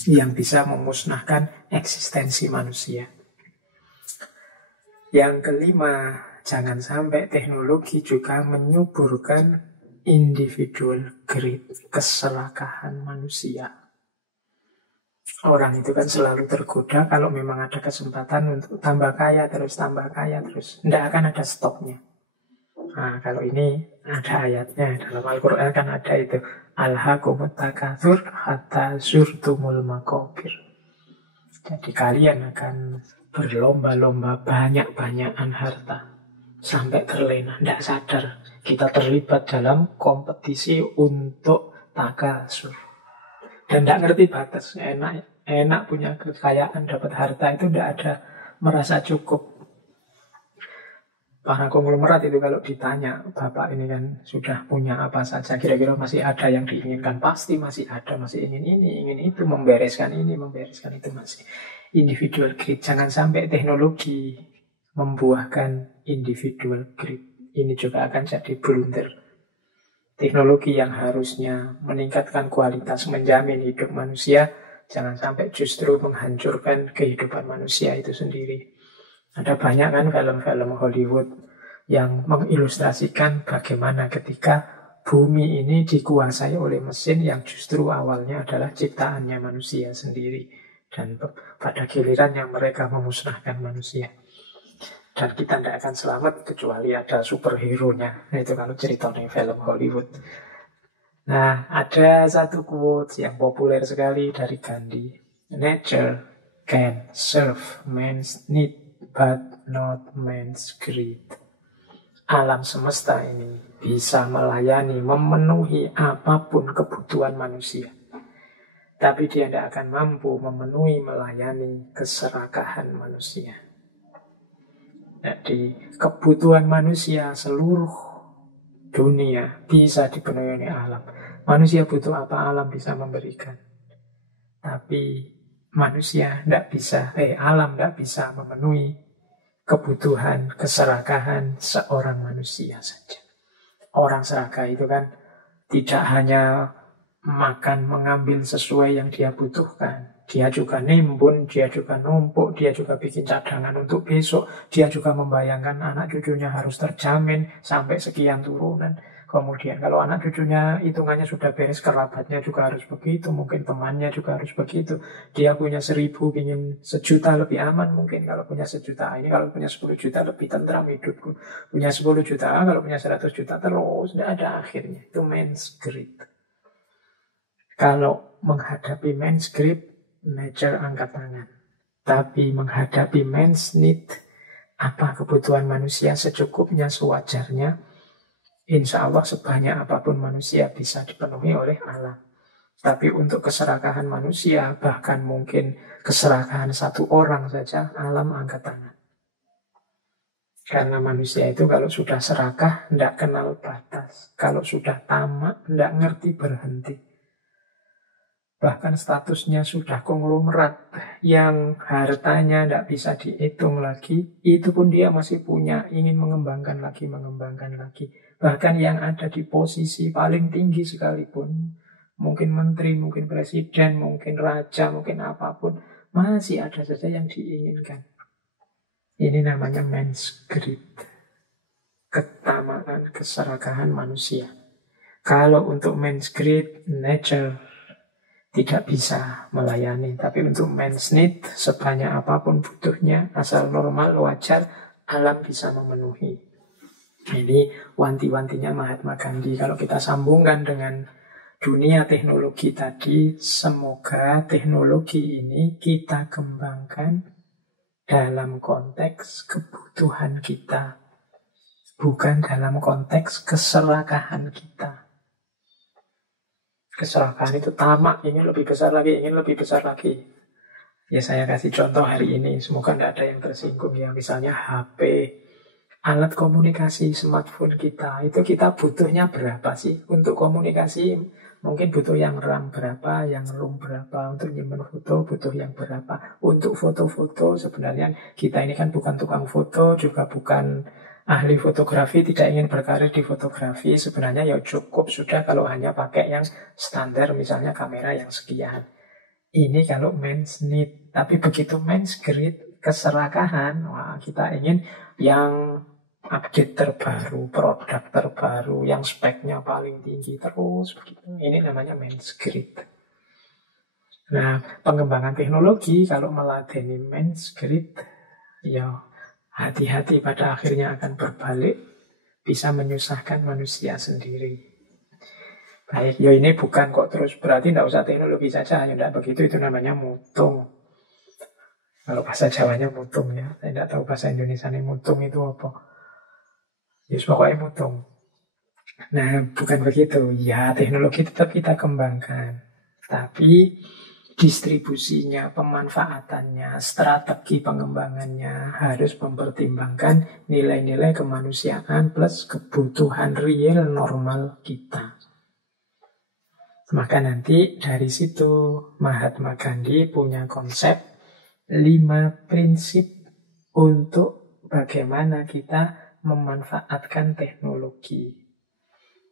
yang bisa memusnahkan eksistensi manusia. Yang kelima, jangan sampai teknologi juga menyuburkan individual greed, keserakahan manusia. Orang itu kan selalu tergoda kalau memang ada kesempatan untuk tambah kaya terus. Tidak akan ada stopnya. Nah, kalau ini ada ayatnya dalam Al-Quran kan ada itu. Alhaqumut takatsur hatta zurtumul maqabir. Jadi kalian akan berlomba-lomba banyak-banyakan harta sampai terlena, tidak sadar kita terlibat dalam kompetisi untuk takasur dan tidak ngerti batas. Enak punya kekayaan, dapat harta itu tidak ada merasa cukup. Para konglomerat itu kalau ditanya, Bapak ini kan sudah punya apa saja, kira-kira masih ada yang diinginkan? Pasti masih ada, masih ingin ini, ingin itu, membereskan ini, membereskan itu, masih. Individual greed, jangan sampai teknologi membuahkan individual greed. Ini juga akan jadi blunder. Teknologi yang harusnya meningkatkan kualitas, menjamin hidup manusia, jangan sampai justru menghancurkan kehidupan manusia itu sendiri. Ada banyak kan film-film Hollywood yang mengilustrasikan bagaimana ketika bumi ini dikuasai oleh mesin yang justru awalnya adalah ciptaannya manusia sendiri. Dan pada gilirannya mereka memusnahkan manusia. Dan kita tidak akan selamat kecuali ada superhero-nya. Nah, itu kalau cerita di film Hollywood. Nah, ada satu quote yang populer sekali dari Gandhi. Nature can serve man's need, but not man's greed. Alam semesta ini bisa melayani, memenuhi apapun kebutuhan manusia. Tapi dia tidak akan mampu memenuhi, melayani keserakahan manusia. Jadi kebutuhan manusia seluruh dunia bisa dipenuhi oleh alam. Manusia butuh apa, alam bisa memberikan. Tapi manusia tidak bisa, alam tidak bisa memenuhi kebutuhan, keserakahan seorang manusia saja. Orang serakah itu kan tidak hanya makan, mengambil sesuai yang dia butuhkan. Dia juga nimbun, dia juga numpuk, dia juga bikin cadangan untuk besok. Dia juga membayangkan anak cucunya harus terjamin sampai sekian turunan. Kemudian kalau anak cucunya hitungannya sudah beres, kerabatnya juga harus begitu, mungkin temannya juga harus begitu. Dia punya 1.000, ingin 1.000.000 lebih aman mungkin. Kalau punya 1.000.000, ini kalau punya 10 juta lebih tentram hidupku. Punya 10 juta, kalau punya 100 juta terus, tidak ada akhirnya. Itu man's greed. Kalau menghadapi man's greed, nature angkat tangan. Tapi menghadapi man's need, apa kebutuhan manusia secukupnya, sewajarnya, insya Allah sebanyak apapun manusia bisa dipenuhi oleh alam. Tapi untuk keserakahan manusia, bahkan mungkin keserakahan satu orang saja, alam angkat tangan. Karena manusia itu kalau sudah serakah, tidak kenal batas. Kalau sudah tamak, tidak ngerti berhenti. Bahkan statusnya sudah konglomerat yang hartanya tidak bisa dihitung lagi, itu pun dia masih punya, ingin mengembangkan lagi. Bahkan yang ada di posisi paling tinggi sekalipun, mungkin menteri, mungkin presiden, mungkin raja, mungkin apapun, masih ada saja yang diinginkan. Ini namanya man's greed, ketamaan, keserakahan manusia. Kalau untuk man's greed, nature tidak bisa melayani. Tapi untuk man's need, sebanyak apapun butuhnya, asal normal, wajar, alam bisa memenuhi. Ini wanti-wantinya Mahatma Gandhi. Kalau kita sambungkan dengan dunia teknologi tadi, semoga teknologi ini kita kembangkan dalam konteks kebutuhan kita, bukan dalam konteks keserakahan kita. Keserakahan itu tamak, ingin lebih besar lagi, ingin lebih besar lagi. Ya saya kasih contoh hari ini, semoga tidak ada yang tersinggung ya. Misalnya HP, alat komunikasi smartphone kita, itu kita butuhnya berapa sih? Untuk komunikasi mungkin butuh yang RAM berapa, yang ROM berapa, untuk nyimpen foto butuh yang berapa. Untuk foto-foto sebenarnya kita ini kan bukan tukang foto, juga bukan ahli fotografi, tidak ingin berkarir di fotografi. Sebenarnya ya cukup sudah kalau hanya pakai yang standar, misalnya kamera yang sekian. Ini kalau men's need. Tapi begitu men's greed, keserakahan, wah kita ingin yang update terbaru, produk terbaru, yang speknya paling tinggi terus begitu. Ini namanya men's greed. Nah, pengembangan teknologi kalau meladeni men's greed, ya hati-hati, pada akhirnya akan berbalik, bisa menyusahkan manusia sendiri. Baik, ya ini bukan kok terus berarti tidak usah teknologi saja, ya tidak begitu, itu namanya mutung. Kalau bahasa Jawanya mutung ya, saya tidak tahu bahasa Indonesia ini mutung itu apa. Ya, pokoknya mutung. Nah, bukan begitu. Ya, teknologi tetap kita kembangkan. Tapi distribusinya, pemanfaatannya, strategi pengembangannya harus mempertimbangkan nilai-nilai kemanusiaan plus kebutuhan real normal kita. Maka nanti dari situ Mahatma Gandhi punya konsep 5 prinsip untuk bagaimana kita memanfaatkan teknologi.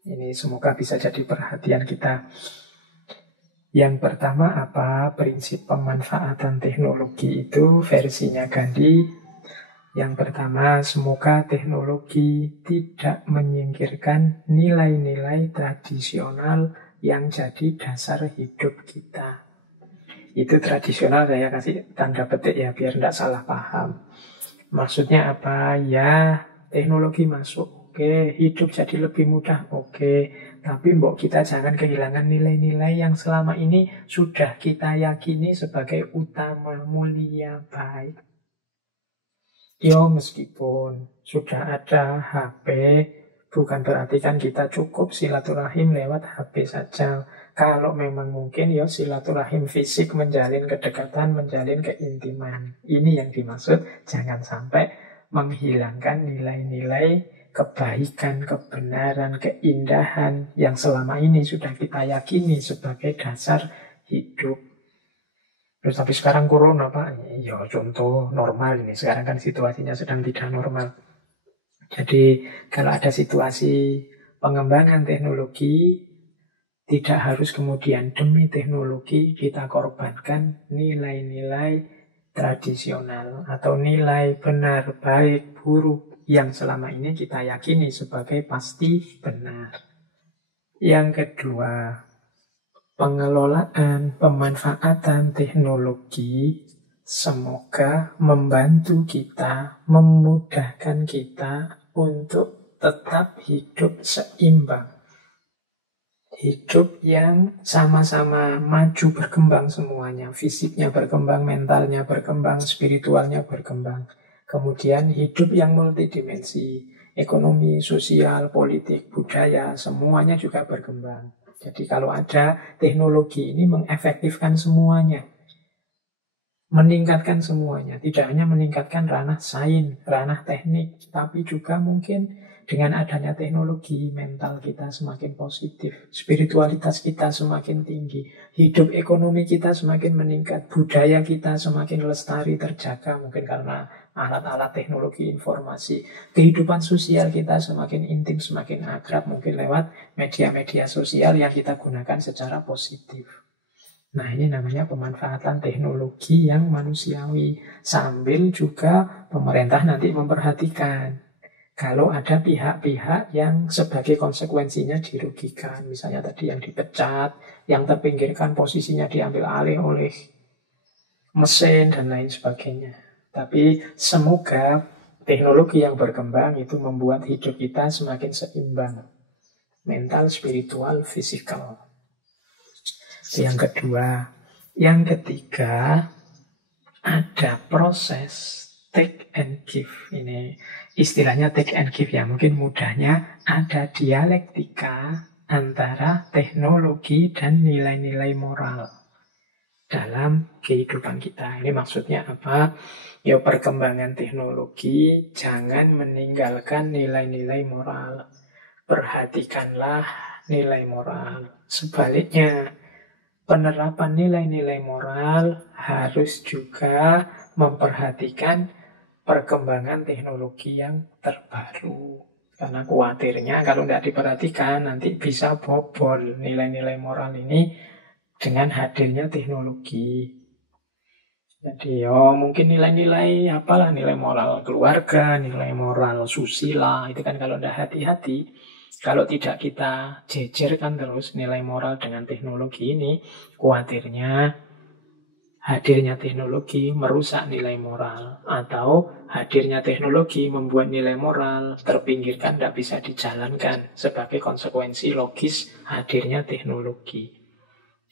Ini semoga bisa jadi perhatian kita. Yang pertama apa? Prinsip pemanfaatan teknologi itu versinya Gandhi. Yang pertama, semoga teknologi tidak menyingkirkan nilai-nilai tradisional yang jadi dasar hidup kita. Itu tradisional saya kasih tanda petik ya, biar tidak salah paham. Maksudnya apa? Ya, teknologi masuk, oke. Hidup jadi lebih mudah, oke. Tapi mbok kita jangan kehilangan nilai-nilai yang selama ini sudah kita yakini sebagai utama, mulia, baik. Yo, meskipun sudah ada HP, bukan berarti kan kita cukup silaturahim lewat HP saja. Kalau memang mungkin ya silaturahim fisik, menjalin kedekatan, menjalin keintiman. Ini yang dimaksud, jangan sampai menghilangkan nilai-nilai kebaikan, kebenaran, keindahan yang selama ini sudah kita yakini sebagai dasar hidup. Terus tapi sekarang corona Pak, ya contoh normal ini. Sekarang kan situasinya sedang tidak normal. Jadi kalau ada situasi pengembangan teknologi, tidak harus kemudian demi teknologi kita korbankan nilai-nilai tradisional atau nilai benar, baik, buruk yang selama ini kita yakini sebagai pasti benar. Yang kedua, pengelolaan, pemanfaatan teknologi semoga membantu kita, memudahkan kita untuk tetap hidup seimbang. Hidup yang sama-sama maju berkembang semuanya. Fisiknya berkembang, mentalnya berkembang, spiritualnya berkembang. Kemudian hidup yang multidimensi. Ekonomi, sosial, politik, budaya, semuanya juga berkembang. Jadi kalau ada teknologi ini mengefektifkan semuanya. Meningkatkan semuanya. Tidak hanya meningkatkan ranah sains, ranah teknik, tapi juga mungkin dengan adanya teknologi, mental kita semakin positif, spiritualitas kita semakin tinggi, hidup ekonomi kita semakin meningkat, budaya kita semakin lestari, terjaga, mungkin karena alat-alat teknologi informasi. Kehidupan sosial kita semakin intim, semakin akrab, mungkin lewat media-media sosial yang kita gunakan secara positif. Nah, ini namanya pemanfaatan teknologi yang manusiawi. Sambil juga pemerintah nanti memperhatikan kalau ada pihak-pihak yang sebagai konsekuensinya dirugikan. Misalnya tadi yang dipecat, yang terpinggirkan posisinya diambil alih oleh mesin dan lain sebagainya. Tapi semoga teknologi yang berkembang itu membuat hidup kita semakin seimbang. Mental, spiritual, fisikal. Yang kedua. Yang ketiga, ada proses take and give. Ini istilahnya take and give ya. Mungkin mudahnya ada dialektika antara teknologi dan nilai-nilai moral dalam kehidupan kita. Ini maksudnya apa? Ya, perkembangan teknologi jangan meninggalkan nilai-nilai moral. Perhatikanlah nilai moral. Sebaliknya, penerapan nilai-nilai moral harus juga memperhatikan perkembangan teknologi yang terbaru. Karena khawatirnya kalau tidak diperhatikan nanti bisa bobol nilai-nilai moral ini dengan hadirnya teknologi. Jadi mungkin nilai-nilai apalah, nilai moral keluarga, nilai moral susila, itu kan kalau tidak hati-hati, kalau tidak kita jejerkan terus nilai moral dengan teknologi ini, khawatirnya hadirnya teknologi merusak nilai moral, atau hadirnya teknologi membuat nilai moral terpinggirkan, tidak bisa dijalankan sebagai konsekuensi logis hadirnya teknologi.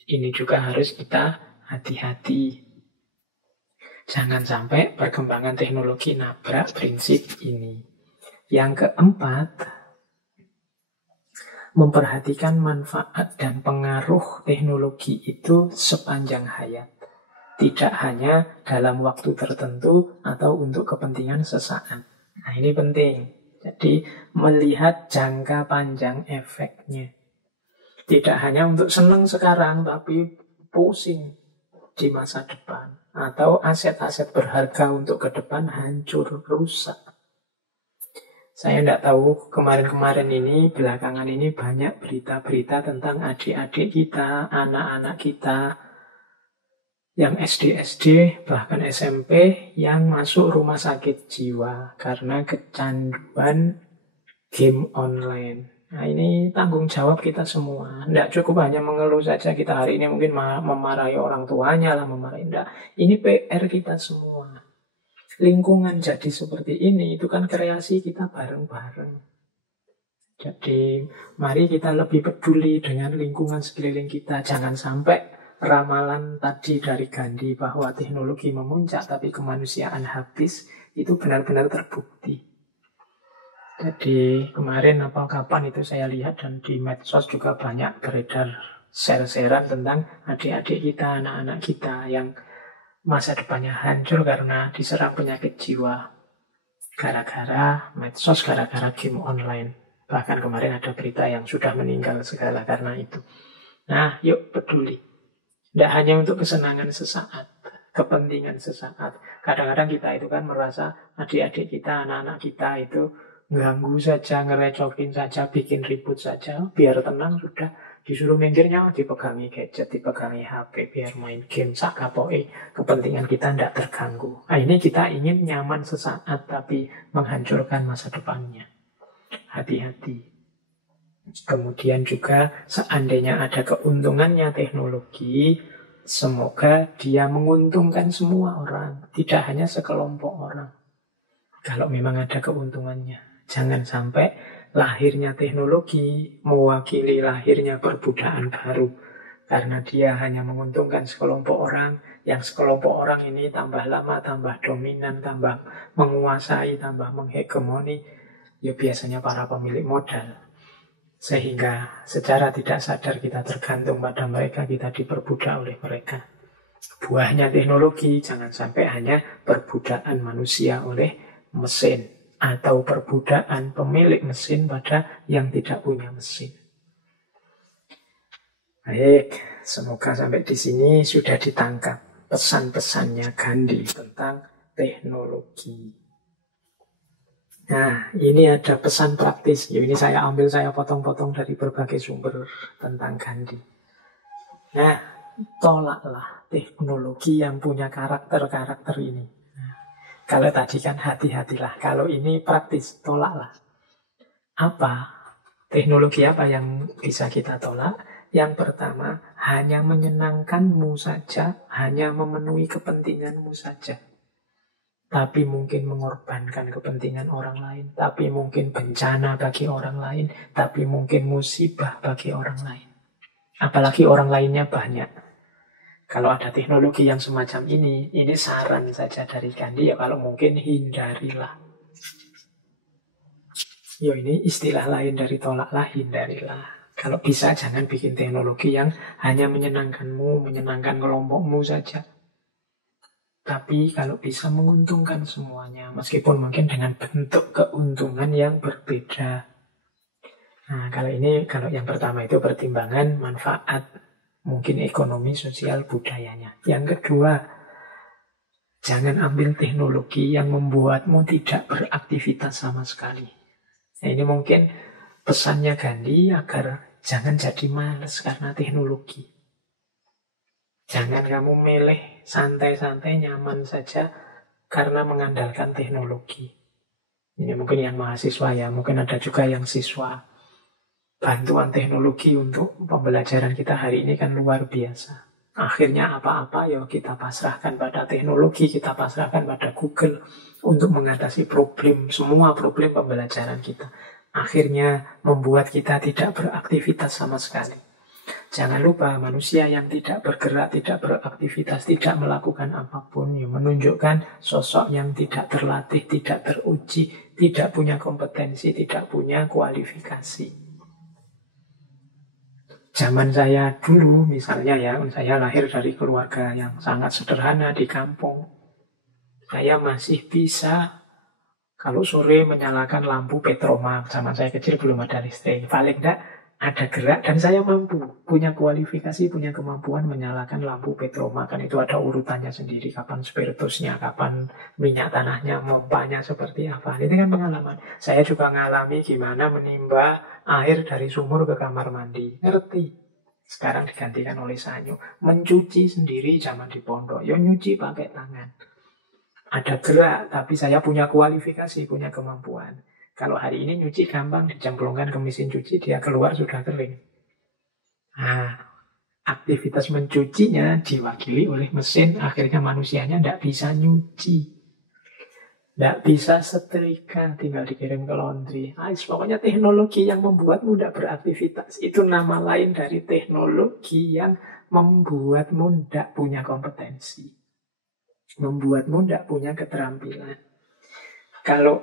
Ini juga harus kita hati-hati. Jangan sampai perkembangan teknologi nabrak prinsip ini. Yang keempat, memperhatikan manfaat dan pengaruh teknologi itu sepanjang hayat. Tidak hanya dalam waktu tertentu atau untuk kepentingan sesaat. Nah, ini penting. Jadi, melihat jangka panjang efeknya. Tidak hanya untuk senang sekarang, tapi pusing di masa depan. Atau aset-aset berharga untuk ke depan hancur, rusak. Saya tidak tahu kemarin-kemarin ini, belakangan ini banyak berita-berita tentang adik-adik kita, anak-anak kita, yang SD-SD, bahkan SMP, yang masuk rumah sakit jiwa karena kecanduan game online. Nah, ini tanggung jawab kita semua. Tidak cukup hanya mengeluh saja kita hari ini mungkin memarahi orang tuanya lah, memarahi. Tidak. Ini PR kita semua. Lingkungan jadi seperti ini, itu kan kreasi kita bareng-bareng. Jadi, mari kita lebih peduli dengan lingkungan sekeliling kita. Jangan sampai ramalan tadi dari Gandhi bahwa teknologi memuncak tapi kemanusiaan habis, itu benar-benar terbukti. Jadi kemarin apa kapan itu saya lihat dan di medsos juga banyak beredar share-sharean tentang adik-adik kita, anak-anak kita yang masa depannya hancur karena diserang penyakit jiwa gara-gara medsos, gara-gara game online. Bahkan kemarin ada berita yang sudah meninggal segala karena itu. Nah, yuk peduli. Tidak hanya untuk kesenangan sesaat, kepentingan sesaat. Kadang-kadang kita itu kan merasa adik-adik kita, anak-anak kita itu ganggu saja, ngerecokin saja, bikin ribut saja, biar tenang sudah. Disuruh minggirnya dipegangi gadget, dipegangi HP, biar main game, sakapoe. Kepentingan kita tidak terganggu. Nah, ini kita ingin nyaman sesaat, tapi menghancurkan masa depannya. Hati-hati. Kemudian juga seandainya ada keuntungannya teknologi, semoga dia menguntungkan semua orang, tidak hanya sekelompok orang. Kalau memang ada keuntungannya. Jangan sampai lahirnya teknologi mewakili lahirnya perbudakan baru. Karena dia hanya menguntungkan sekelompok orang, yang sekelompok orang ini tambah lama, tambah dominan, tambah menguasai, tambah menghegemoni, ya biasanya para pemilik modal. Sehingga secara tidak sadar kita tergantung pada mereka, kita diperbudak oleh mereka. Buahnya teknologi jangan sampai hanya perbudakan manusia oleh mesin, atau perbudakan pemilik mesin pada yang tidak punya mesin. Baik, semoga sampai di sini sudah ditangkap pesan-pesannya Gandhi tentang teknologi. Nah, ini ada pesan praktis. Ini saya potong-potong dari berbagai sumber tentang Gandhi. Nah, tolaklah teknologi yang punya karakter-karakter ini. Kalau tadi kan hati-hatilah, kalau ini praktis, tolaklah. Apa? Teknologi apa yang bisa kita tolak? Yang pertama, hanya menyenangkanmu saja, hanya memenuhi kepentinganmu saja. tapi mungkin mengorbankan kepentingan orang lain, tapi mungkin bencana bagi orang lain, tapi mungkin musibah bagi orang lain. Apalagi orang lainnya banyak. Kalau ada teknologi yang semacam ini saran saja dari Gandhi, ya kalau mungkin hindarilah. Ya ini istilah lain dari tolaklah, hindarilah. Kalau bisa jangan bikin teknologi yang hanya menyenangkanmu, menyenangkan kelompokmu saja. Tapi kalau bisa menguntungkan semuanya, meskipun mungkin dengan bentuk keuntungan yang berbeda. Nah, kalau yang pertama itu pertimbangan manfaat, mungkin ekonomi, sosial, budayanya. Yang kedua, jangan ambil teknologi yang membuatmu tidak beraktivitas sama sekali. Nah, ini mungkin pesannya Gandhi agar jangan jadi malas karena teknologi. Jangan kamu milih santai-santai, nyaman saja karena mengandalkan teknologi. Ini mungkin yang mahasiswa ya, mungkin ada juga yang siswa. Bantuan teknologi untuk pembelajaran kita hari ini kan luar biasa. Akhirnya apa-apa ya kita pasrahkan pada teknologi, kita pasrahkan pada Google untuk mengatasi semua problem pembelajaran kita. Akhirnya membuat kita tidak beraktivitas sama sekali. Jangan lupa manusia yang tidak bergerak, tidak beraktivitas, tidak melakukan apapun, ya menunjukkan sosok yang tidak terlatih, tidak teruji, tidak punya kompetensi, tidak punya kualifikasi. Zaman saya dulu misalnya ya, saya lahir dari keluarga yang sangat sederhana di kampung. Saya masih bisa kalau sore menyalakan lampu petromak. Zaman saya kecil belum ada listrik. Paling tidak ada gerak dan saya mampu. Punya kualifikasi, punya kemampuan menyalakan lampu petromak. Kan itu ada urutannya sendiri. Kapan spiritusnya, kapan minyak tanahnya, mompanya seperti apa. Itu kan pengalaman. Saya juga ngalami gimana menimba air dari sumur ke kamar mandi. Ngerti. Sekarang digantikan oleh sanyo. Mencuci sendiri zaman di pondok. Ya nyuci pakai tangan. Ada gerak, tapi saya punya kualifikasi, punya kemampuan. Kalau hari ini nyuci gampang, dicemplungkan ke mesin cuci, dia keluar sudah kering. Nah, aktivitas mencucinya diwakili oleh mesin, akhirnya manusianya tidak bisa nyuci. Tidak bisa setrika, tinggal dikirim ke laundry. Pokoknya teknologi yang membuatmu tidak beraktivitas. Itu nama lain dari teknologi yang membuatmu tidak punya kompetensi. Membuatmu tidak punya keterampilan. Kalau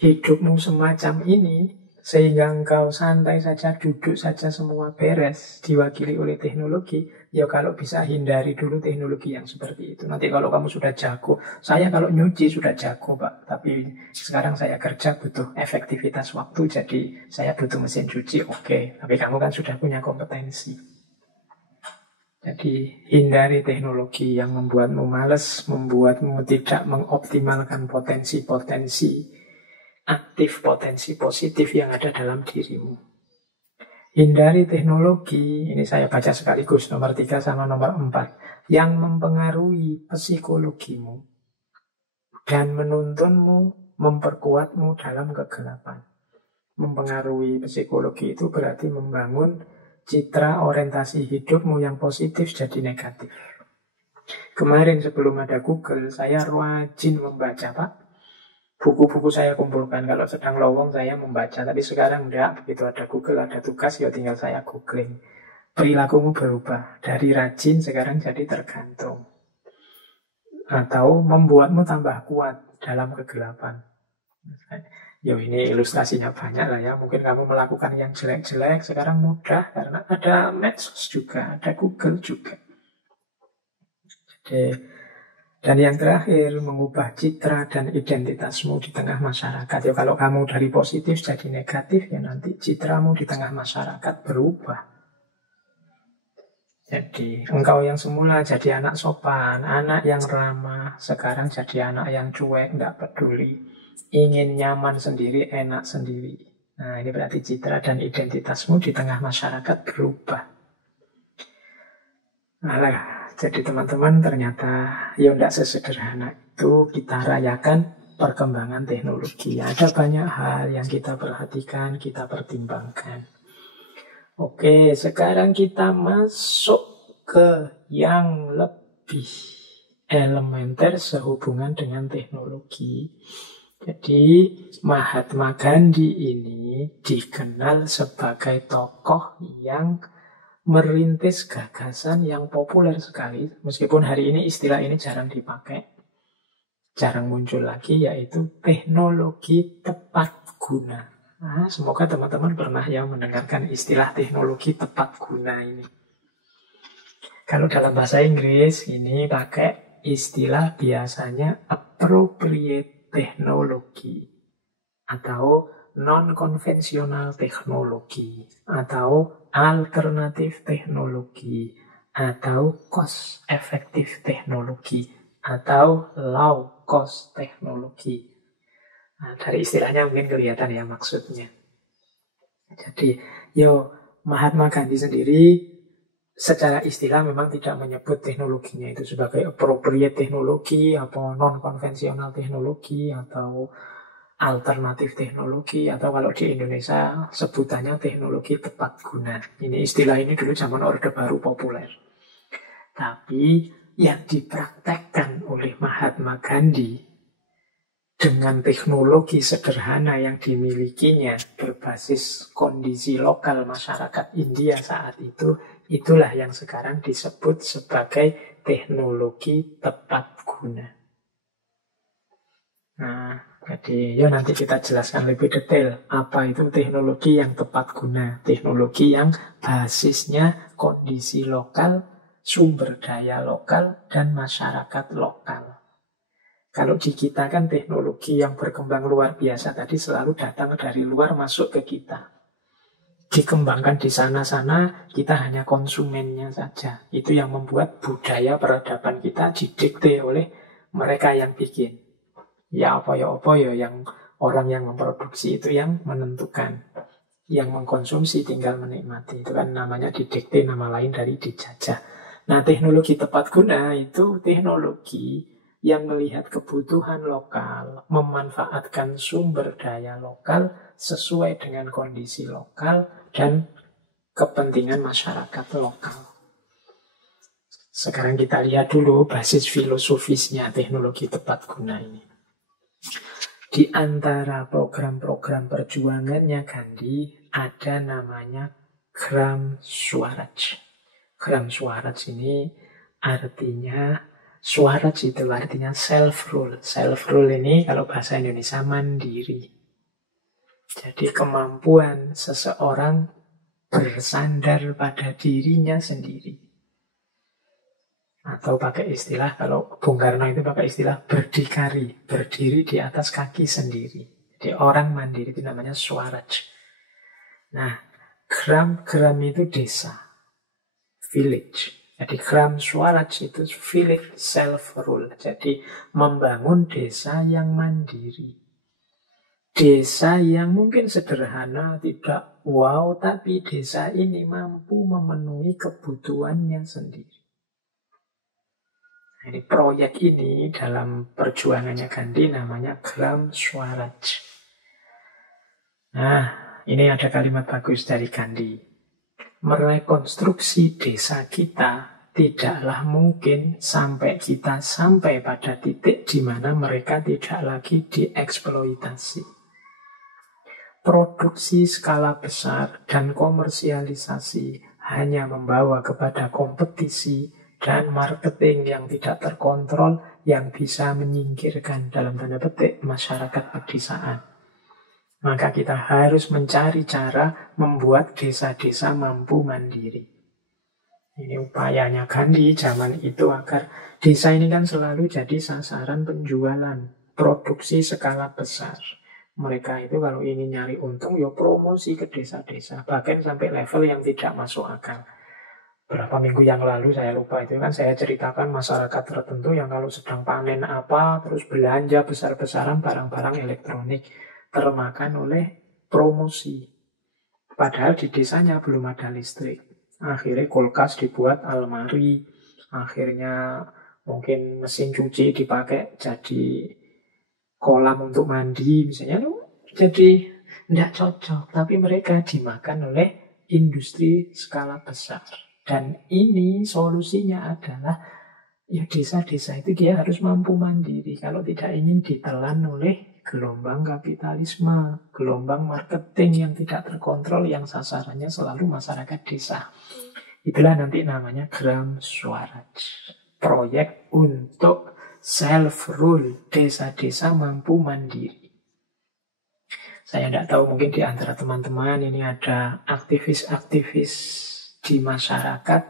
hidupmu semacam ini, sehingga engkau santai saja, duduk saja semua beres, diwakili oleh teknologi, ya kalau bisa hindari dulu teknologi yang seperti itu. Nanti kalau kamu sudah jago, saya kalau nyuci sudah jago Pak, tapi sekarang saya kerja butuh efektivitas waktu, jadi saya butuh mesin cuci, oke. Tapi kamu kan sudah punya kompetensi. Jadi hindari teknologi yang membuatmu malas, membuatmu tidak mengoptimalkan potensi-potensi aktif, potensi positif yang ada dalam dirimu. Hindari teknologi, ini saya baca sekaligus nomor 3 sama nomor 4, yang mempengaruhi psikologimu dan menuntunmu, memperkuatmu dalam kegelapan. Mempengaruhi psikologi itu berarti membangun citra orientasi hidupmu yang positif jadi negatif. Kemarin sebelum ada Google, saya rajin membaca Pak. Buku-buku saya kumpulkan, kalau sedang lowong saya membaca, tapi sekarang enggak, begitu ada Google, ada tugas, ya tinggal saya googling. Perilakumu berubah, dari rajin sekarang jadi tergantung. Atau membuatmu tambah kuat dalam kegelapan. Ya ini ilustrasinya banyak lah ya, mungkin kamu melakukan yang jelek-jelek, sekarang mudah, karena ada medsos juga, ada Google juga. Jadi dan yang terakhir, mengubah citra dan identitasmu di tengah masyarakat. Ya kalau kamu dari positif jadi negatif, ya nanti citramu di tengah masyarakat berubah. Jadi engkau yang semula jadi anak sopan, anak yang ramah, sekarang jadi anak yang cuek, tidak peduli. Ingin nyaman sendiri, enak sendiri. Nah ini berarti citra dan identitasmu di tengah masyarakat berubah. Alah. Jadi teman-teman ternyata ya tidak sesederhana itu kita rayakan perkembangan teknologi. Ada banyak hal yang kita perhatikan, kita pertimbangkan. Oke, sekarang kita masuk ke yang lebih elementer sehubungan dengan teknologi. Jadi Mahatma Gandhi ini dikenal sebagai tokoh yang merintis gagasan yang populer sekali. Meskipun hari ini istilah ini jarang dipakai, jarang muncul lagi, yaitu teknologi tepat guna. Nah, semoga teman-teman pernah ya mendengarkan istilah teknologi tepat guna ini. Kalau dalam bahasa Inggris ini pakai istilah biasanya appropriate technology atau non-konvensional teknologi atau alternatif teknologi atau cost effective teknologi atau low cost teknologi. Nah, dari istilahnya mungkin kelihatan ya maksudnya. Jadi, Mahatma Gandhi sendiri secara istilah memang tidak menyebut teknologinya itu sebagai appropriate teknologi atau non-konvensional teknologi atau alternatif teknologi, atau kalau di Indonesia sebutannya teknologi tepat guna. Ini istilah ini dulu zaman Orde Baru populer. Tapi yang dipraktekkan oleh Mahatma Gandhi dengan teknologi sederhana yang dimilikinya berbasis kondisi lokal masyarakat India saat itu, itulah yang sekarang disebut sebagai teknologi tepat guna. Nah, jadi nanti kita jelaskan lebih detail apa itu teknologi yang tepat guna. Teknologi yang basisnya kondisi lokal, sumber daya lokal, dan masyarakat lokal. Kalau di kita kan teknologi yang berkembang luar biasa tadi selalu datang dari luar masuk ke kita. Dikembangkan di sana-sana, kita hanya konsumennya saja. Itu yang membuat budaya peradaban kita didikte oleh mereka yang bikin. Ya apa ya yang orang yang memproduksi itu yang menentukan. Yang mengkonsumsi tinggal menikmati. Itu kan namanya didikte, nama lain dari dijajah. Nah, teknologi tepat guna itu teknologi yang melihat kebutuhan lokal, memanfaatkan sumber daya lokal sesuai dengan kondisi lokal dan kepentingan masyarakat lokal. Sekarang kita lihat dulu basis filosofisnya teknologi tepat guna ini. Di antara program-program perjuangannya Gandhi ada namanya Gram Swaraj. Gram Swaraj ini artinya, Swaraj itu artinya self-rule. Self-rule ini kalau bahasa Indonesia mandiri. Jadi kemampuan seseorang bersandar pada dirinya sendiri. Atau pakai istilah, kalau Bung Karno itu pakai istilah berdikari, berdiri di atas kaki sendiri. Jadi orang mandiri itu namanya Swaraj. Nah, gram itu desa, village. Jadi gram Swaraj itu village self-rule. Jadi membangun desa yang mandiri. Desa yang mungkin sederhana, tidak wow, tapi desa ini mampu memenuhi kebutuhannya sendiri. Ini proyek ini dalam perjuangannya Gandhi namanya Gram Swaraj. Nah, ini ada kalimat bagus dari Gandhi. Merekonstruksi desa kita tidaklah mungkin sampai kita sampai pada titik di mana mereka tidak lagi dieksploitasi. Produksi skala besar dan komersialisasi hanya membawa kepada kompetisi dan marketing yang tidak terkontrol yang bisa menyingkirkan dalam tanda petik masyarakat pedesaan. Maka kita harus mencari cara membuat desa-desa mampu mandiri. Ini upayanya Gandhi zaman itu agar desa ini kan selalu jadi sasaran penjualan, produksi skala besar. Mereka itu kalau ingin nyari untung, promosi ke desa-desa, bahkan sampai level yang tidak masuk akal. Berapa minggu yang lalu saya lupa itu kan saya ceritakan masyarakat tertentu yang kalau sedang panen apa terus belanja besar-besaran barang-barang elektronik termakan oleh promosi. Padahal di desanya belum ada listrik. Akhirnya kulkas dibuat almari, akhirnya mungkin mesin cuci dipakai jadi kolam untuk mandi misalnya. Jadi tidak cocok, tapi mereka dimakan oleh industri skala besar. Dan ini solusinya adalah Ya desa-desa itu dia harus mampu mandiri kalau tidak ingin ditelan oleh gelombang kapitalisme, gelombang marketing yang tidak terkontrol yang sasarannya selalu masyarakat desa. Itulah nanti namanya Gram Swaraj. Proyek untuk self-rule, desa-desa mampu mandiri. Saya tidak tahu, mungkin di antara teman-teman ini ada aktivis-aktivis di masyarakat.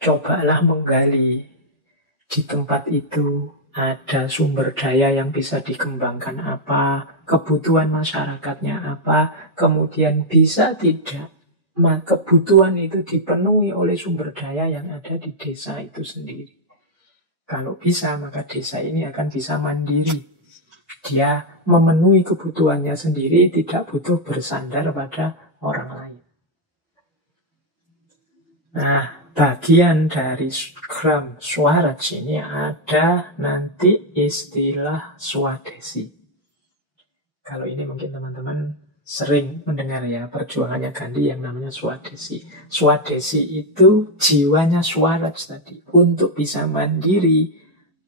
Cobalah menggali di tempat itu ada sumber daya yang bisa dikembangkan apa, kebutuhan masyarakatnya apa, kemudian bisa tidak kebutuhan itu dipenuhi oleh sumber daya yang ada di desa itu sendiri. Kalau bisa, maka desa ini akan bisa mandiri. Dia memenuhi kebutuhannya sendiri, tidak butuh bersandar pada orang lain. Nah, bagian dari Gram Swaraj ini ada nanti istilah swadesi. Kalau ini mungkin teman-teman sering mendengar ya, perjuangannya Gandhi yang namanya swadesi. Swadesi itu jiwanya Swaraj tadi. Untuk bisa mandiri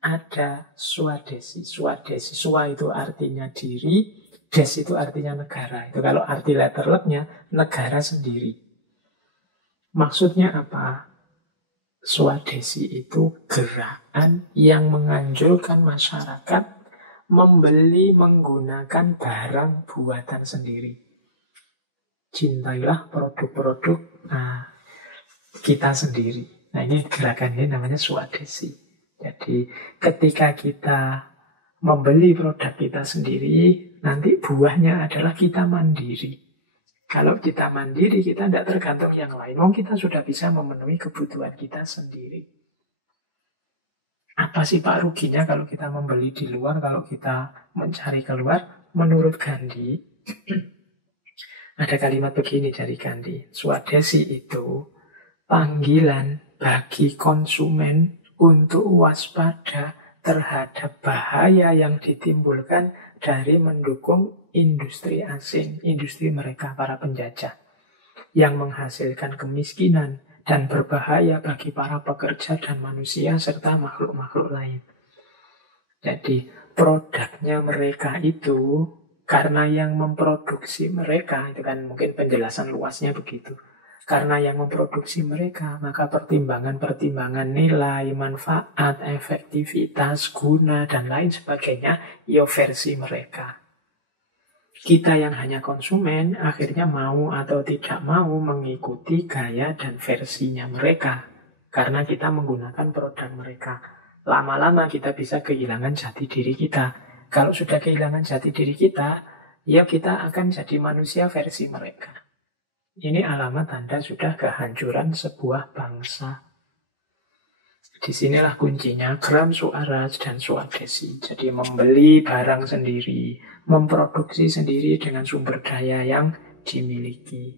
ada swadesi. Swadesi, swa itu artinya diri, des itu artinya negara. Itu kalau arti letter luck-nya negara sendiri. Maksudnya apa? Swadesi itu gerakan yang menganjurkan masyarakat membeli menggunakan barang buatan sendiri. Cintailah produk-produk kita sendiri. Nah, ini gerakan ini namanya swadesi. Jadi ketika kita membeli produk kita sendiri, nanti buahnya adalah kita mandiri. Kalau kita mandiri, kita tidak tergantung yang lain. Kita sudah bisa memenuhi kebutuhan kita sendiri. Apa sih Pak ruginya kalau kita membeli di luar, kalau kita mencari keluar? Menurut Gandhi, ada kalimat begini dari Gandhi. Swadesi itu panggilan bagi konsumen untuk waspada terhadap bahaya yang ditimbulkan dari mendukung industri asing, industri mereka, para penjajah, yang menghasilkan kemiskinan dan berbahaya bagi para pekerja dan manusia serta makhluk-makhluk lain. Jadi produknya mereka itu, karena yang memproduksi mereka, itu kan mungkin penjelasan luasnya begitu, karena yang memproduksi mereka, maka pertimbangan-pertimbangan nilai, manfaat, efektivitas, guna, dan lain sebagainya, ya versi mereka. Kita yang hanya konsumen, akhirnya mau atau tidak mau mengikuti gaya dan versinya mereka. Karena kita menggunakan produk mereka. Lama-lama kita bisa kehilangan jati diri kita. Kalau sudah kehilangan jati diri kita, ya kita akan jadi manusia versi mereka. Ini alamat tanda sudah kehancuran sebuah bangsa. Disinilah kuncinya Gram Swaraj dan swadesi. Jadi membeli barang sendiri, memproduksi sendiri dengan sumber daya yang dimiliki.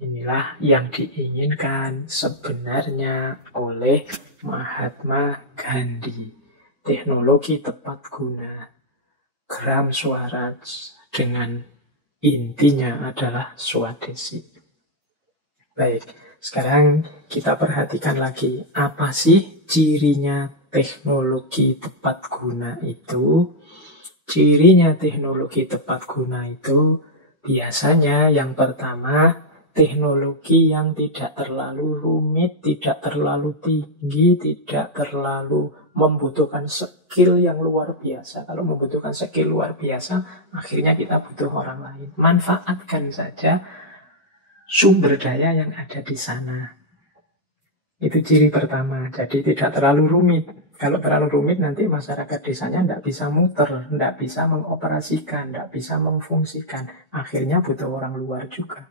Inilah yang diinginkan sebenarnya oleh Mahatma Gandhi. Teknologi tepat guna. Gram Swaraj dengan intinya adalah swadesi. Baik. Sekarang kita perhatikan lagi, apa sih cirinya teknologi tepat guna itu? Cirinya teknologi tepat guna itu biasanya yang pertama, teknologi yang tidak terlalu rumit, tidak terlalu tinggi, tidak terlalu membutuhkan skill yang luar biasa. Kalau membutuhkan skill luar biasa, akhirnya kita butuh orang lain. Manfaatkan saja sumber daya yang ada di sana. Itu ciri pertama. Jadi tidak terlalu rumit. Kalau terlalu rumit nanti masyarakat desanya tidak bisa muter, tidak bisa mengoperasikan, tidak bisa memfungsikan. Akhirnya butuh orang luar juga.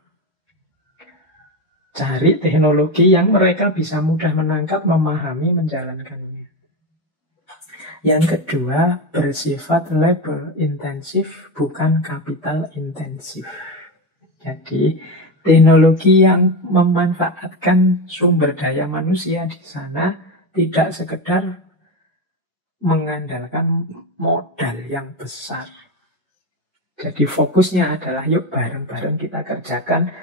Cari teknologi yang mereka bisa mudah menangkap, memahami, menjalankannya. Yang kedua, bersifat labor intensif, bukan capital intensif. Jadi teknologi yang memanfaatkan sumber daya manusia di sana tidak sekedar mengandalkan modal yang besar. Jadi fokusnya adalah yuk bareng-bareng kita kerjakan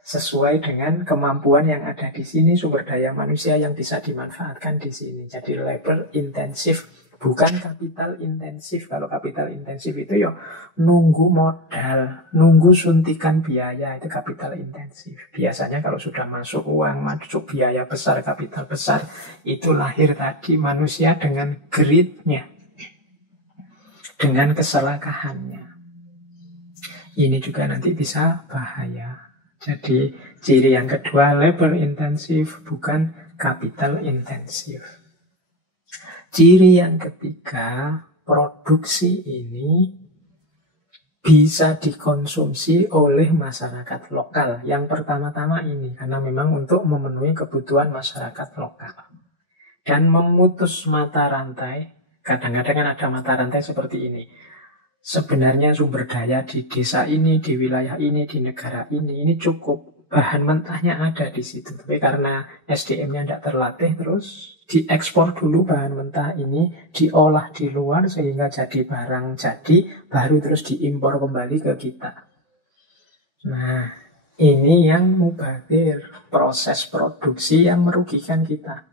sesuai dengan kemampuan yang ada di sini, sumber daya manusia yang bisa dimanfaatkan di sini. Jadi labor intensif, bukan kapital intensif. Kalau kapital intensif itu ya nunggu modal, nunggu suntikan biaya, itu kapital intensif. Biasanya kalau sudah masuk uang, masuk biaya besar, kapital besar, itu lahir tadi manusia dengan greed-nya, dengan keserakahannya. Ini juga nanti bisa bahaya. Jadi ciri yang kedua, labor intensif, bukan capital intensif. Ciri yang ketiga, produksi ini bisa dikonsumsi oleh masyarakat lokal. Yang pertama-tama ini, karena memang untuk memenuhi kebutuhan masyarakat lokal. Dan memutus mata rantai. Kadang-kadang kan ada mata rantai seperti ini. Sebenarnya sumber daya di desa ini, di wilayah ini, di negara ini cukup. Bahan mentahnya ada di situ. Tapi karena SDM-nya tidak terlatih, terus diekspor dulu bahan mentah ini, diolah di luar sehingga jadi barang jadi, baru terus diimpor kembali ke kita. Nah, ini yang mubazir, proses produksi yang merugikan kita.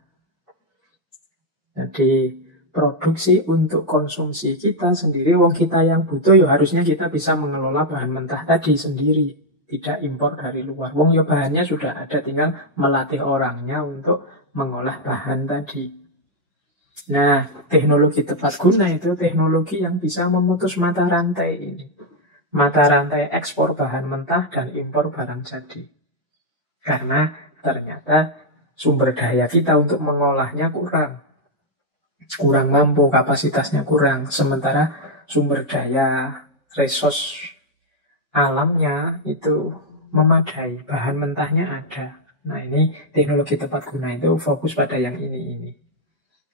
Jadi produksi untuk konsumsi kita sendiri, wong kita yang butuh, ya harusnya kita bisa mengelola bahan mentah tadi sendiri, tidak impor dari luar. Wong ya bahannya sudah ada, tinggal melatih orangnya untuk mengolah bahan tadi. Nah, teknologi tepat guna itu teknologi yang bisa memutus mata rantai ini. Mata rantai ekspor bahan mentah dan impor barang jadi. Karena ternyata sumber daya kita untuk mengolahnya kurang mampu, kapasitasnya kurang. Sementara sumber daya resource alamnya itu memadai, bahan mentahnya ada. Nah, ini teknologi tepat guna itu fokus pada yang ini.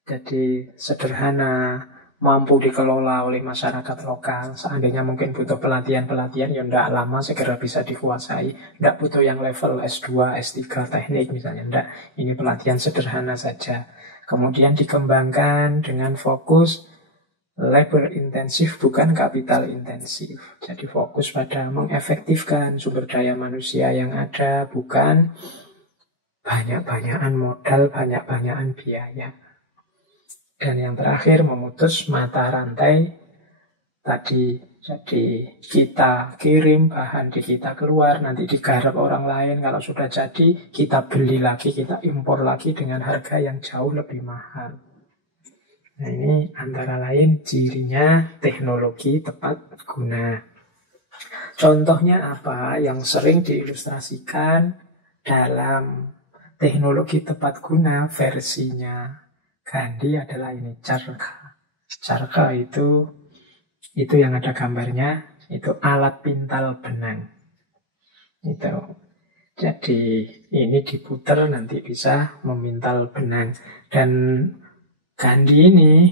Jadi sederhana, mampu dikelola oleh masyarakat lokal. Seandainya mungkin butuh pelatihan, ya tidak lama segera bisa dikuasai. Tidak butuh yang level S2, S3 teknik misalnya, tidak. Ini pelatihan sederhana saja. Kemudian dikembangkan dengan fokus labor intensif, bukan kapital intensif. Jadi fokus pada mengefektifkan sumber daya manusia yang ada, bukan banyak-banyakan modal, banyak-banyakan biaya. Dan yang terakhir, memutus mata rantai tadi. Jadi kita kirim bahan di kita keluar, nanti digarap orang lain. Kalau sudah jadi, kita beli lagi, kita impor lagi dengan harga yang jauh lebih mahal. Nah, ini antara lain cirinya teknologi tepat guna. Contohnya apa yang sering diilustrasikan dalam teknologi tepat guna versinya Gandhi adalah ini, Charkha. Charkha itu yang ada gambarnya, itu alat pintal benang. Itu. Jadi ini diputer nanti bisa memintal benang. Dan Gandhi ini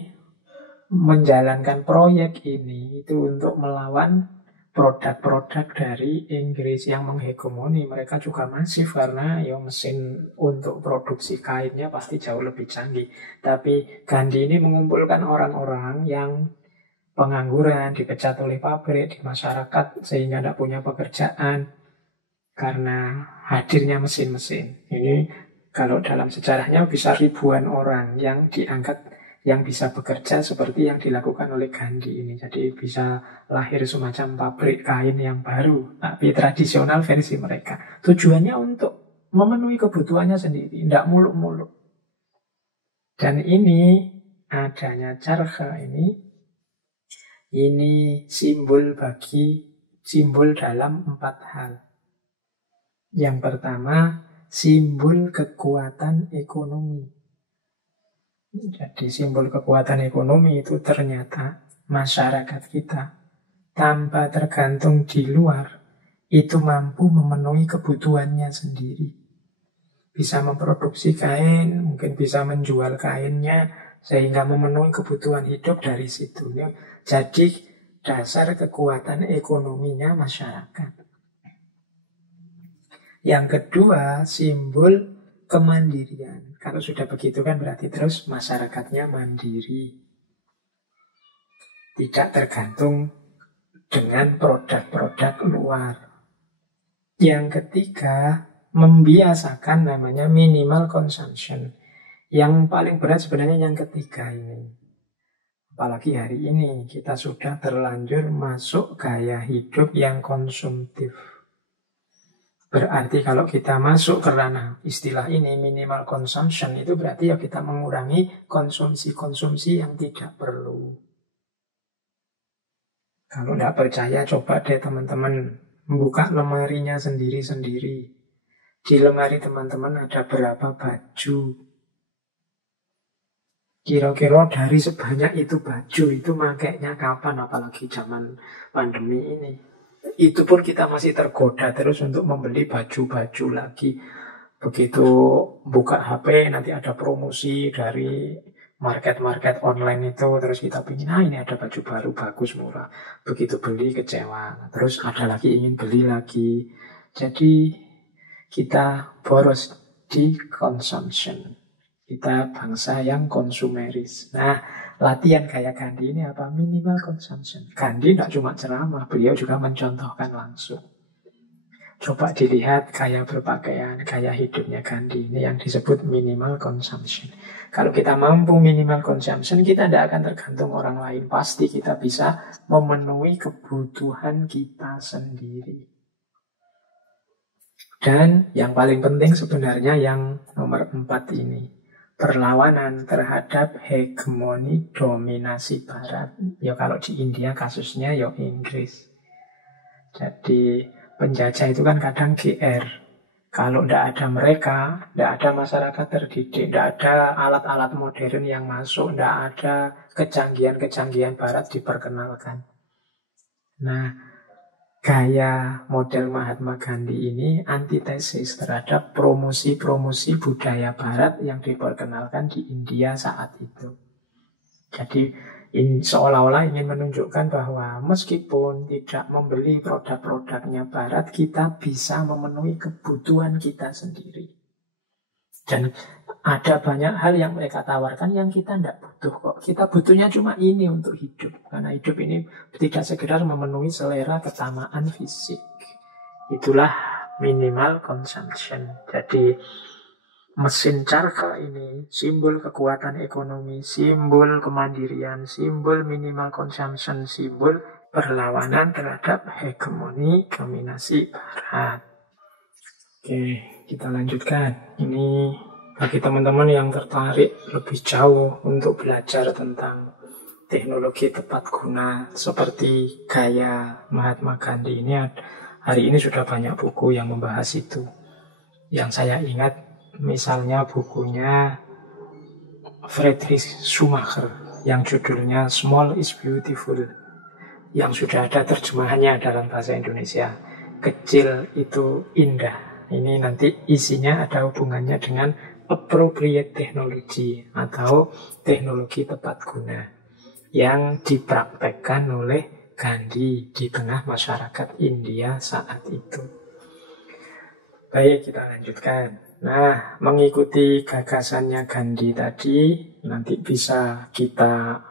menjalankan proyek ini itu untuk melawan produk-produk dari Inggris yang menghegemoni. Mereka juga masif karena ya mesin untuk produksi kainnya pasti jauh lebih canggih. Tapi Gandhi ini mengumpulkan orang-orang yang pengangguran, dipecat oleh pabrik di masyarakat sehingga tidak punya pekerjaan karena hadirnya mesin-mesin. Ini kalau dalam sejarahnya bisa ribuan orang yang diangkat, yang bisa bekerja seperti yang dilakukan oleh Gandhi ini. Jadi bisa lahir semacam pabrik kain yang baru, tapi tradisional versi mereka. Tujuannya untuk memenuhi kebutuhannya sendiri, tidak muluk-muluk. Dan ini adanya Charkha ini simbol dalam 4 hal. Yang pertama, simbol kekuatan ekonomi. Jadi simbol kekuatan ekonomi itu ternyata masyarakat kita tanpa tergantung di luar itu mampu memenuhi kebutuhannya sendiri. Bisa memproduksi kain, mungkin bisa menjual kainnya sehingga memenuhi kebutuhan hidup dari situ. Jadi dasar kekuatan ekonominya masyarakat. Yang kedua, simbol kemandirian. Kalau sudah begitu kan berarti terus masyarakatnya mandiri. Tidak tergantung dengan produk-produk luar. Yang ketiga, membiasakan namanya minimal consumption. Yang paling berat sebenarnya yang ketiga ini. Apalagi hari ini kita sudah terlanjur masuk gaya hidup yang konsumtif. Berarti kalau kita masuk ke ranah istilah ini minimal consumption, itu berarti ya kita mengurangi konsumsi-konsumsi yang tidak perlu. Kalau tidak percaya, coba deh teman-teman membuka lemarinya sendiri-sendiri. Di lemari teman-teman ada berapa baju? Kira-kira dari sebanyak itu baju itu makainya kapan, apalagi zaman pandemi ini. Itu pun kita masih tergoda terus untuk membeli baju-baju lagi. Begitu buka HP nanti ada promosi dari market-market online itu, terus kita pingin, ini ada baju baru bagus murah. Begitu beli kecewa, terus ada lagi ingin beli lagi. Jadi kita boros di consumption. Kita bangsa yang konsumeris. Nah, latihan gaya Gandhi ini apa? Minimal consumption. Gandhi tidak cuma ceramah, beliau juga mencontohkan langsung. Coba dilihat gaya berpakaian, gaya hidupnya Gandhi. Ini yang disebut minimal consumption. Kalau kita mampu minimal consumption, kita tidak akan tergantung orang lain. Pasti kita bisa memenuhi kebutuhan kita sendiri. Dan yang paling penting sebenarnya yang nomor 4 ini. Perlawanan terhadap hegemoni dominasi Barat. Ya kalau di India kasusnya ya Inggris. Jadi penjajah itu kan kadang GR. Kalau tidak ada mereka, tidak ada masyarakat terdidik, tidak ada alat-alat modern yang masuk, tidak ada kecanggihan-kecanggihan Barat diperkenalkan. Nah, gaya model Mahatma Gandhi ini antitesis terhadap promosi-promosi budaya Barat yang diperkenalkan di India saat itu. Jadi seolah-olah ingin menunjukkan bahwa meskipun tidak membeli produk-produknya Barat, kita bisa memenuhi kebutuhan kita sendiri. Dan ada banyak hal yang mereka tawarkan yang kita tidak butuh kok. Kita butuhnya cuma ini untuk hidup. Karena hidup ini tidak sekedar memenuhi selera ketamaan fisik. Itulah minimal consumption. Jadi mesin Carta ini simbol kekuatan ekonomi, simbol kemandirian, simbol minimal consumption, simbol perlawanan terhadap hegemoni dominasi Barat. Oke, kita lanjutkan. Ini bagi teman-teman yang tertarik lebih jauh untuk belajar tentang teknologi tepat guna seperti gaya Mahatma Gandhi ini, hari ini sudah banyak buku yang membahas itu. Yang saya ingat misalnya bukunya Friedrich Schumacher yang judulnya Small is Beautiful, yang sudah ada terjemahannya dalam bahasa Indonesia. Kecil itu indah. Ini nanti isinya ada hubungannya dengan appropriate technology atau teknologi tepat guna yang dipraktekkan oleh Gandhi di tengah masyarakat India saat itu. Baik, kita lanjutkan. Nah, mengikuti gagasannya Gandhi tadi, nanti bisa kita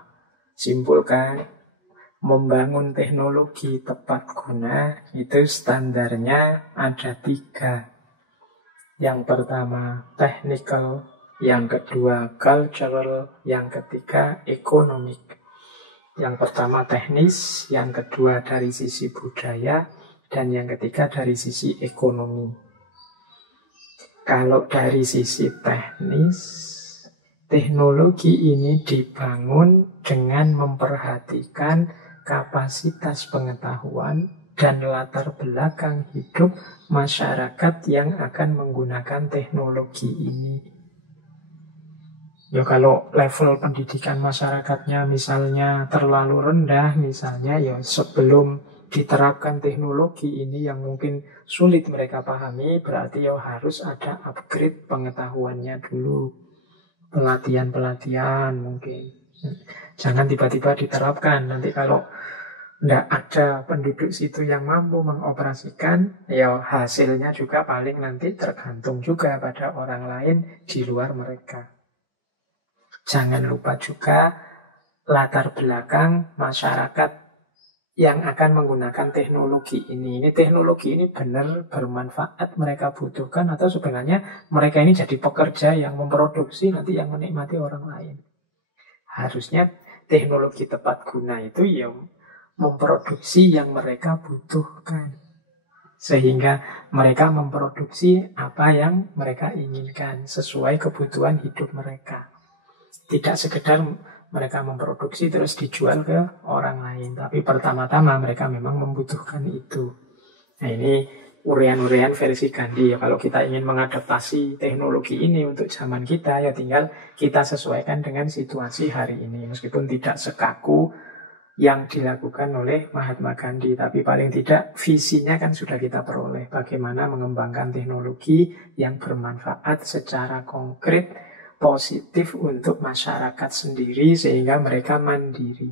simpulkan membangun teknologi tepat guna itu standarnya ada 3. Yang pertama technical, yang kedua cultural, yang ketiga economic. Yang pertama teknis, yang kedua dari sisi budaya, dan yang ketiga dari sisi ekonomi. Kalau dari sisi teknis, teknologi ini dibangun dengan memperhatikan kapasitas pengetahuan dan latar belakang hidup masyarakat yang akan menggunakan teknologi ini. Ya kalau level pendidikan masyarakatnya misalnya terlalu rendah, misalnya ya sebelum diterapkan teknologi ini yang mungkin sulit mereka pahami, berarti ya harus ada upgrade pengetahuannya dulu. Pelatihan-pelatihan mungkin. Jangan tiba-tiba diterapkan. Nanti kalau tidak ada penduduk situ yang mampu mengoperasikan, ya hasilnya juga paling nanti tergantung juga pada orang lain di luar mereka. Jangan lupa juga latar belakang masyarakat yang akan menggunakan teknologi ini. Ini teknologi ini benar bermanfaat, mereka butuhkan, atau sebenarnya mereka ini jadi pekerja yang memproduksi, nanti yang menikmati orang lain. Harusnya teknologi tepat guna itu ya memproduksi yang mereka butuhkan. Sehingga mereka memproduksi apa yang mereka inginkan sesuai kebutuhan hidup mereka. Tidak sekedar mereka memproduksi terus dijual ke orang lain. Tapi pertama-tama mereka memang membutuhkan itu. Nah ini urean-urean versi Gandhi. Ya, kalau kita ingin mengadaptasi teknologi ini untuk zaman kita, ya tinggal kita sesuaikan dengan situasi hari ini. Meskipun tidak sekaku yang dilakukan oleh Mahatma Gandhi. Tapi paling tidak visinya kan sudah kita peroleh. Bagaimana mengembangkan teknologi yang bermanfaat secara konkret, positif untuk masyarakat sendiri sehingga mereka mandiri.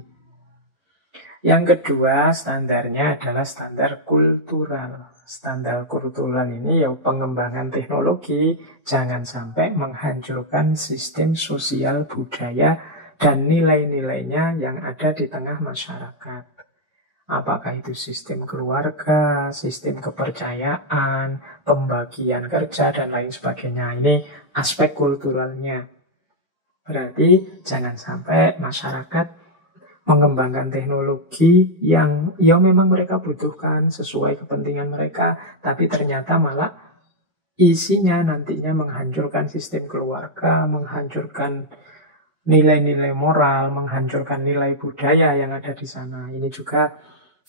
Yang kedua, standarnya adalah standar kultural. Standar kultural ini ya pengembangan teknologi jangan sampai menghancurkan sistem sosial budaya dan nilai-nilainya yang ada di tengah masyarakat. Apakah itu sistem keluarga, sistem kepercayaan, pembagian kerja, dan lain sebagainya. Ini aspek kulturalnya. Berarti jangan sampai masyarakat mengembangkan teknologi yang ya memang mereka butuhkan sesuai kepentingan mereka, tapi ternyata malah isinya nantinya menghancurkan sistem keluarga, menghancurkan nilai-nilai moral, menghancurkan nilai budaya yang ada di sana. Ini juga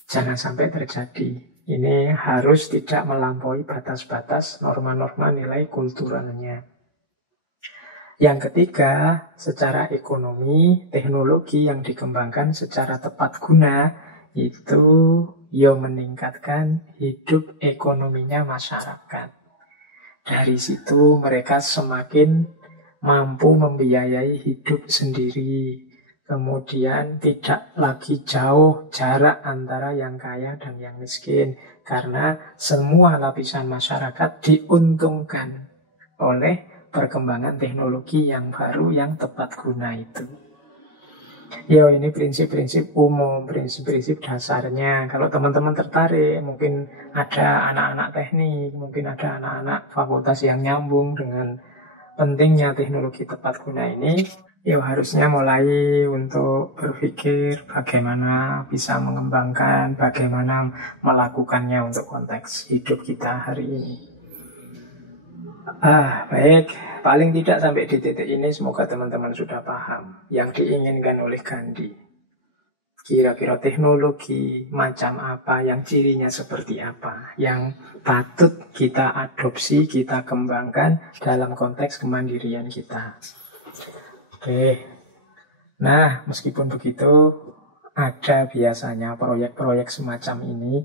jangan sampai terjadi. Ini harus tidak melampaui batas-batas norma-norma nilai kulturalnya. Yang ketiga, secara ekonomi, teknologi yang dikembangkan secara tepat guna itu ya meningkatkan hidup ekonominya masyarakat. Dari situ mereka semakin mampu membiayai hidup sendiri. Kemudian tidak lagi jauh jarak antara yang kaya dan yang miskin. Karena semua lapisan masyarakat diuntungkan oleh perkembangan teknologi yang baru yang tepat guna itu. Ya ini prinsip-prinsip umum, prinsip-prinsip dasarnya. Kalau teman-teman tertarik, mungkin ada anak-anak teknik, mungkin ada anak-anak fakultas yang nyambung dengan pentingnya teknologi tepat guna ini, ya harusnya mulai untuk berpikir bagaimana bisa mengembangkan, bagaimana melakukannya untuk konteks hidup kita hari ini. Baik, paling tidak sampai di titik ini semoga teman-teman sudah paham yang diinginkan oleh Gandhi. Kira-kira teknologi macam apa, yang cirinya seperti apa, yang patut kita adopsi, kita kembangkan dalam konteks kemandirian kita. Oke, nah meskipun begitu, ada biasanya proyek-proyek semacam ini,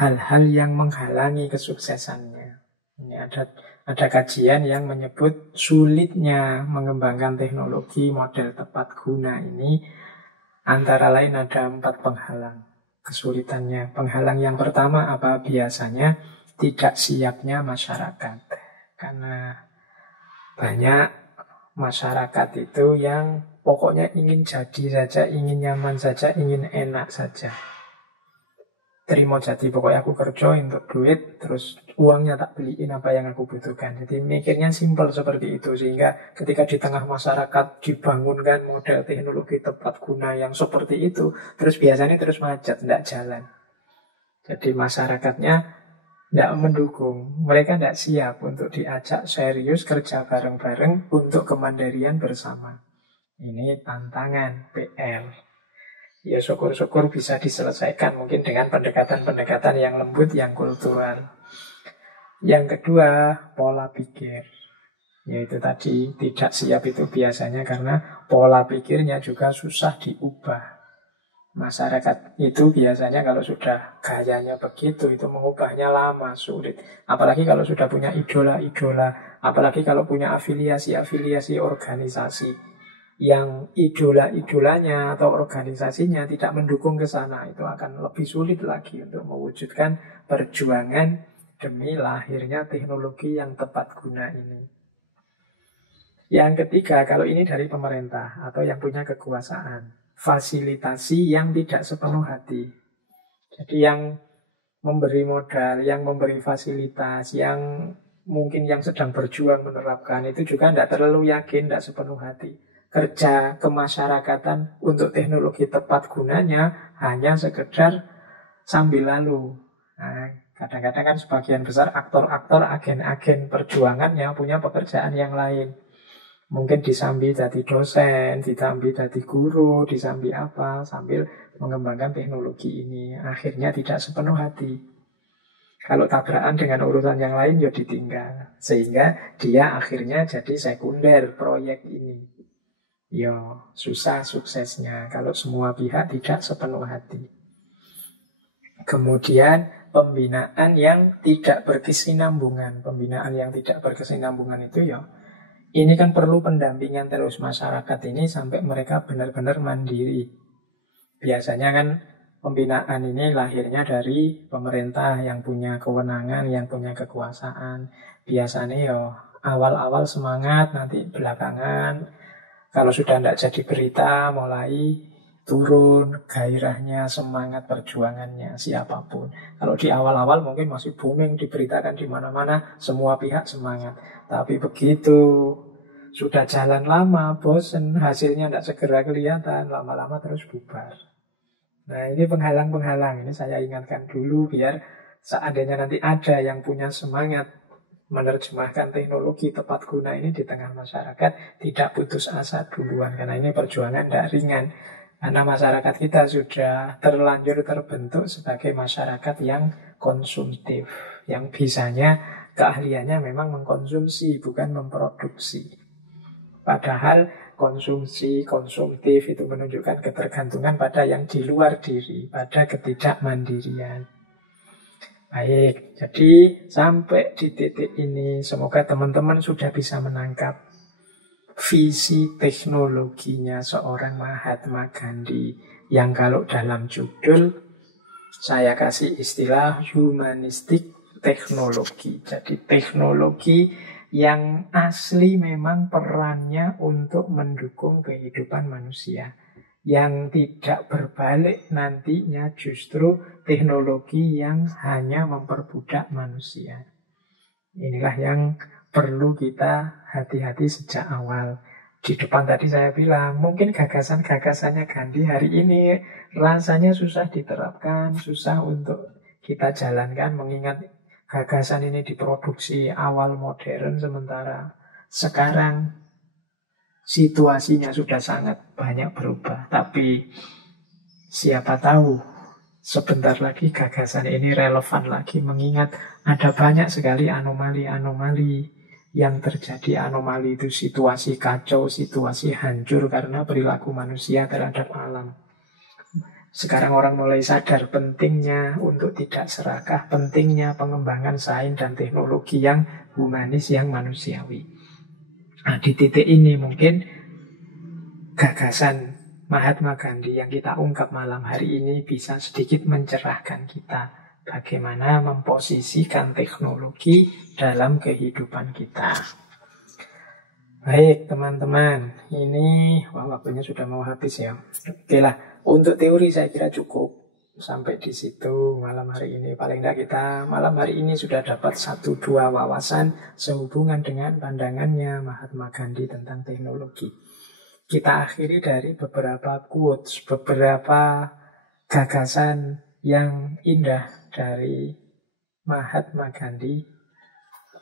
hal-hal yang menghalangi kesuksesannya. Ini ada kajian yang menyebut sulitnya mengembangkan teknologi model tepat guna ini. Antara lain ada 4 penghalang kesulitannya. Penghalang yang pertama apa? Biasanya tidak siapnya masyarakat. Karena banyak masyarakat itu yang pokoknya ingin jadi saja, ingin nyaman saja, ingin enak saja. Terima jadi, pokoknya aku kerja untuk duit, terus uangnya tak beliin apa yang aku butuhkan. Jadi mikirnya simpel seperti itu, sehingga ketika di tengah masyarakat dibangunkan model teknologi tepat guna yang seperti itu, terus biasanya terus macet, tidak jalan. Jadi masyarakatnya tidak mendukung, mereka tidak siap untuk diajak serius kerja bareng-bareng untuk kemandirian bersama. Ini tantangan PR. Ya syukur-syukur bisa diselesaikan mungkin dengan pendekatan-pendekatan yang lembut, yang kultural. Yang kedua, pola pikir. Yaitu tadi, tidak siap itu biasanya karena pola pikirnya juga susah diubah. Masyarakat itu biasanya kalau sudah gayanya begitu, itu mengubahnya lama, sulit. Apalagi kalau sudah punya idola-idola, apalagi kalau punya afiliasi-afiliasi organisasi yang idola-idolanya atau organisasinya tidak mendukung ke sana, itu akan lebih sulit lagi untuk mewujudkan perjuangan demi lahirnya teknologi yang tepat guna ini. Yang ketiga, kalau ini dari pemerintah atau yang punya kekuasaan, fasilitasi yang tidak sepenuh hati. Jadi yang memberi modal, yang memberi fasilitas, yang mungkin yang sedang berjuang menerapkan itu juga tidak terlalu yakin, tidak sepenuh hati. Kerja kemasyarakatan untuk teknologi tepat gunanya hanya sekedar sambil lalu. Nah, kadang-kadang kan sebagian besar aktor-aktor, agen-agen perjuangannya punya pekerjaan yang lain. Mungkin disambi jadi dosen, disambi jadi guru, disambi apa, sambil mengembangkan teknologi ini. Akhirnya tidak sepenuh hati. Kalau tabrakan dengan urusan yang lain, ya ditinggal. Sehingga dia akhirnya jadi sekunder proyek ini. Ya, susah suksesnya kalau semua pihak tidak sepenuh hati. Kemudian pembinaan yang tidak berkesinambungan. Pembinaan yang tidak berkesinambungan itu ya, ini kan perlu pendampingan terus masyarakat ini sampai mereka benar-benar mandiri. Biasanya kan pembinaan ini lahirnya dari pemerintah yang punya kewenangan, yang punya kekuasaan. Biasanya ya awal-awal semangat, nanti belakangan kalau sudah tidak jadi berita mulai turun gairahnya, semangat perjuangannya siapapun. Kalau di awal-awal mungkin masih booming, diberitakan di mana-mana, semua pihak semangat. Tapi begitu sudah jalan lama, bosen, hasilnya tidak segera kelihatan, lama-lama terus bubar. Nah, ini penghalang-penghalang. Ini saya ingatkan dulu biar seandainya nanti ada yang punya semangat menerjemahkan teknologi tepat guna ini di tengah masyarakat, tidak putus asa duluan. Karena ini perjuangan tidak ringan. Karena masyarakat kita sudah terlanjur terbentuk sebagai masyarakat yang konsumtif. Yang bisanya, keahliannya memang mengkonsumsi, bukan memproduksi. Padahal konsumsi, konsumtif itu menunjukkan ketergantungan pada yang di luar diri, pada ketidakmandirian. Baik, jadi sampai di titik ini semoga teman-teman sudah bisa menangkap visi teknologinya seorang Mahatma Gandhi yang kalau dalam judul saya kasih istilah humanistik teknologi. Jadi teknologi yang asli memang perannya untuk mendukung kehidupan manusia. Yang tidak berbalik nantinya justru teknologi yang hanya memperbudak manusia. Inilah yang perlu kita hati-hati sejak awal. Di depan tadi saya bilang, mungkin gagasan-gagasannya Gandhi hari ini rasanya susah diterapkan, susah untuk kita jalankan, mengingat gagasan ini diproduksi awal modern, sementara sekarang situasinya sudah sangat banyak berubah. Tapi siapa tahu sebentar lagi gagasan ini relevan lagi, mengingat ada banyak sekali anomali-anomali yang terjadi. Anomali itu situasi kacau, situasi hancur karena perilaku manusia terhadap alam. Sekarang orang mulai sadar pentingnya untuk tidak serakah, pentingnya pengembangan sains dan teknologi yang humanis, yang manusiawi. Nah, di titik ini mungkin gagasan Mahatma Gandhi yang kita ungkap malam hari ini bisa sedikit mencerahkan kita bagaimana memposisikan teknologi dalam kehidupan kita. Baik teman-teman, ini waktunya sudah mau habis ya. Oke lah, untuk teori saya kira cukup sampai di situ malam hari ini. Paling tidak kita malam hari ini sudah dapat 1-2 wawasan sehubungan dengan pandangannya Mahatma Gandhi tentang teknologi. Kita akhiri dari beberapa quotes, beberapa gagasan yang indah dari Mahatma Gandhi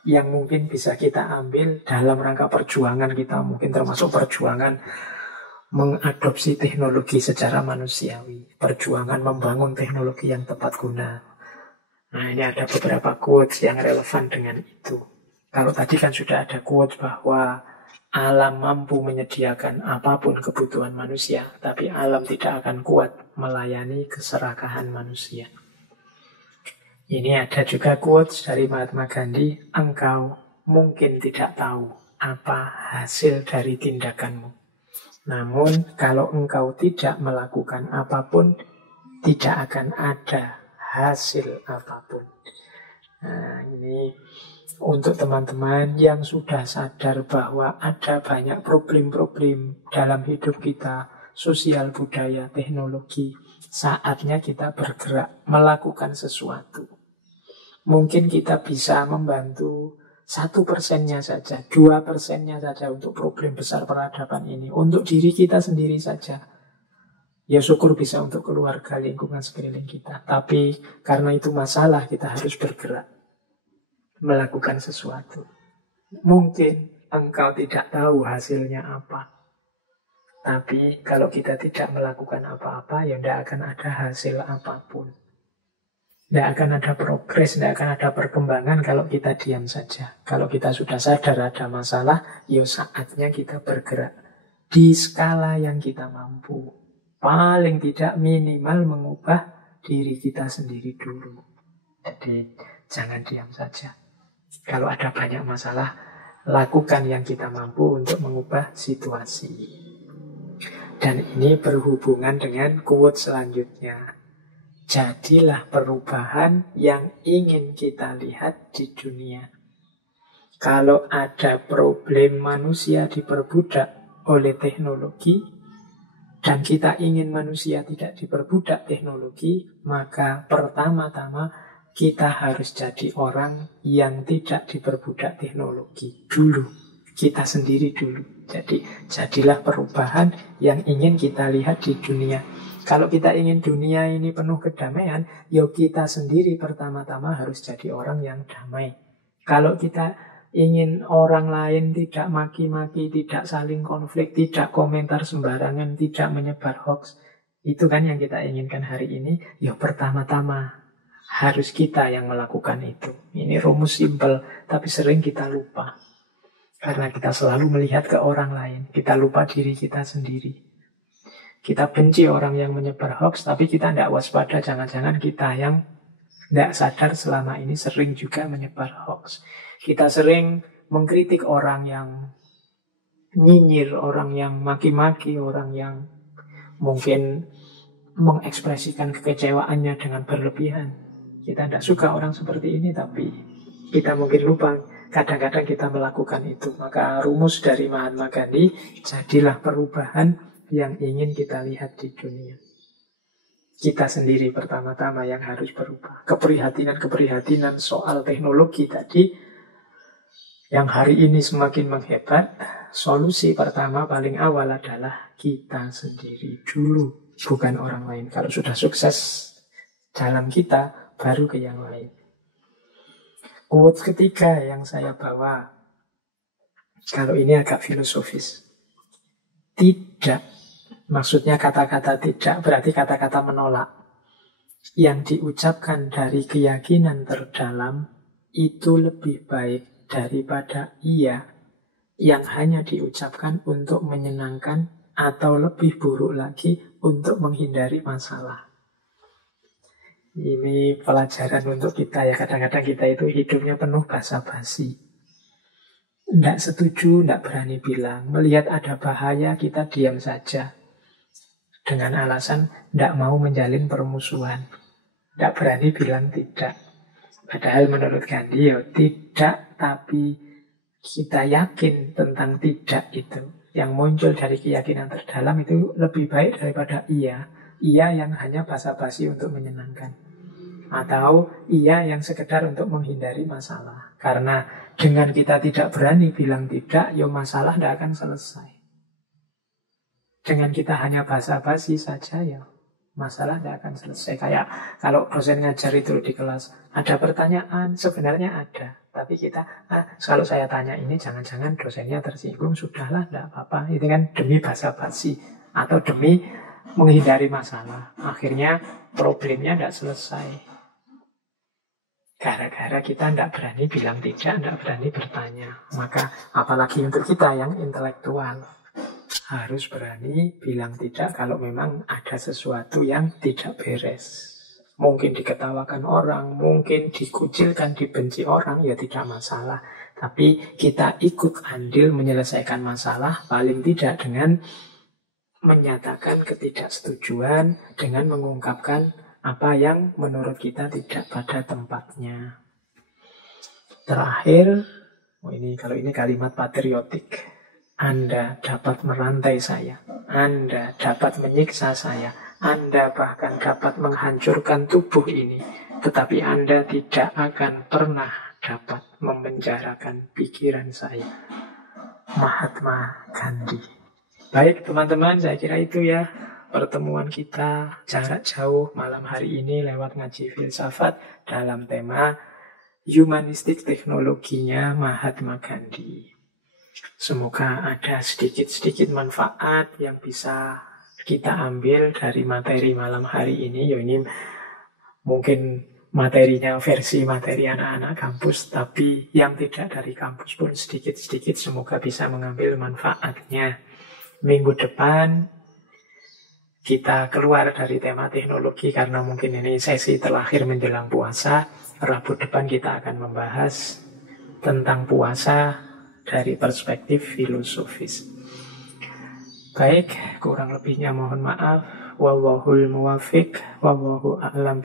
yang mungkin bisa kita ambil dalam rangka perjuangan kita, mungkin termasuk perjuangan mengadopsi teknologi secara manusiawi, perjuangan membangun teknologi yang tepat guna. Nah, ini ada beberapa quotes yang relevan dengan itu. Kalau tadi kan sudah ada quotes bahwa alam mampu menyediakan apapun kebutuhan manusia, tapi alam tidak akan kuat melayani keserakahan manusia. Ini ada juga quotes dari Mahatma Gandhi, engkau mungkin tidak tahu apa hasil dari tindakanmu. Namun kalau engkau tidak melakukan apapun, tidak akan ada hasil apapun. Nah, ini untuk teman-teman yang sudah sadar bahwa ada banyak problem-problem dalam hidup kita, sosial, budaya, teknologi, Saatnya kita bergerak, melakukan sesuatu. Mungkin kita bisa membantu 1%-nya saja, 2%-nya saja untuk problem besar peradaban ini. Untuk diri kita sendiri saja. Ya syukur bisa untuk keluarga, lingkungan sekeliling kita. Tapi karena itu masalah, kita harus bergerak, melakukan sesuatu. Mungkin engkau tidak tahu hasilnya apa. Tapi kalau kita tidak melakukan apa-apa, ya tidak akan ada hasil apapun. Tidak akan ada progres, tidak akan ada perkembangan kalau kita diam saja. Kalau kita sudah sadar ada masalah, ya saatnya kita bergerak di skala yang kita mampu. Paling tidak minimal mengubah diri kita sendiri dulu. Jadi jangan diam saja. Kalau ada banyak masalah, lakukan yang kita mampu untuk mengubah situasi. Dan ini berhubungan dengan quote selanjutnya. Jadilah perubahan yang ingin kita lihat di dunia. Kalau ada problem manusia diperbudak oleh teknologi, dan kita ingin manusia tidak diperbudak teknologi, maka pertama-tama kita harus jadi orang yang tidak diperbudak teknologi dulu. Kita sendiri dulu. Jadi jadilah perubahan yang ingin kita lihat di dunia. Kalau kita ingin dunia ini penuh kedamaian, ya kita sendiri pertama-tama harus jadi orang yang damai. Kalau kita ingin orang lain tidak maki-maki, tidak saling konflik, tidak komentar sembarangan, tidak menyebar hoax, itu kan yang kita inginkan hari ini. Ya pertama-tama harus kita yang melakukan itu. Ini rumus simpel, tapi sering kita lupa. Karena kita selalu melihat ke orang lain, kita lupa diri kita sendiri. Kita benci orang yang menyebar hoax, tapi kita tidak waspada, jangan-jangan kita yang tidak sadar selama ini sering juga menyebar hoax. Kita sering mengkritik orang yang nyinyir, orang yang maki-maki, orang yang mungkin mengekspresikan kekecewaannya dengan berlebihan. Kita tidak suka orang seperti ini, tapi kita mungkin lupa kadang-kadang kita melakukan itu. Maka rumus dari Mahatma Gandhi, jadilah perubahan yang ingin kita lihat di dunia. Kita sendiri pertama-tama yang harus berubah. Keprihatinan-keprihatinan soal teknologi tadi yang hari ini semakin menghebat, solusi pertama paling awal adalah kita sendiri dulu, bukan orang lain. Kalau sudah sukses dalam kita, baru ke yang lain. Quote ketiga yang saya bawa, kalau ini agak filosofis. Tidak, maksudnya kata-kata tidak berarti kata-kata menolak. Yang diucapkan dari keyakinan terdalam itu lebih baik daripada iya yang hanya diucapkan untuk menyenangkan atau lebih buruk lagi untuk menghindari masalah. Ini pelajaran untuk kita ya. Kadang-kadang kita itu hidupnya penuh basa-basi. Tidak setuju, tidak berani bilang. Melihat ada bahaya, kita diam saja. Dengan alasan tidak mau menjalin permusuhan. Tidak berani bilang tidak. Padahal menurut Gandhi, ya tidak, tapi kita yakin tentang tidak itu. Yang muncul dari keyakinan terdalam itu lebih baik daripada iya. Iya yang hanya basa-basi untuk menyenangkan. Atau iya yang sekedar untuk menghindari masalah. Karena dengan kita tidak berani bilang tidak, ya masalah tidak akan selesai. Dengan kita hanya basa-basi saja, ya masalah tidak akan selesai. Kayak kalau dosen ngajar itu di kelas, ada pertanyaan, sebenarnya ada. Tapi kita, kalau saya tanya ini, jangan-jangan dosennya tersinggung, sudahlah, tidak apa-apa. Itu kan demi basa-basi atau demi menghindari masalah. Akhirnya problemnya tidak selesai. Gara-gara kita tidak berani bilang tidak berani bertanya. Maka apalagi untuk kita yang intelektual, harus berani bilang tidak kalau memang ada sesuatu yang tidak beres. Mungkin diketawakan orang, mungkin dikucilkan, dibenci orang, ya tidak masalah. Tapi kita ikut andil menyelesaikan masalah, paling tidak dengan menyatakan ketidaksetujuan, dengan mengungkapkan apa yang menurut kita tidak pada tempatnya. Terakhir, kalau ini kalimat patriotik. Anda dapat merantai saya, Anda dapat menyiksa saya, Anda bahkan dapat menghancurkan tubuh ini, tetapi Anda tidak akan pernah dapat memenjarakan pikiran saya. Mahatma Gandhi. Baik teman-teman, saya kira itu ya pertemuan kita jarak jauh malam hari ini lewat ngaji filsafat dalam tema humanistik teknologinya Mahatma Gandhi. Semoga ada sedikit-sedikit manfaat yang bisa kita ambil dari materi malam hari ini. Ya ini mungkin materinya versi materi anak-anak kampus, tapi yang tidak dari kampus pun sedikit-sedikit semoga bisa mengambil manfaatnya. Minggu depan kita keluar dari tema teknologi karena mungkin ini sesi terakhir menjelang puasa. Rabu depan kita akan membahas tentang puasa dari perspektif filosofis. Baik, kurang lebihnya mohon maaf. Wallahul muwafiq, wallahu a'lam.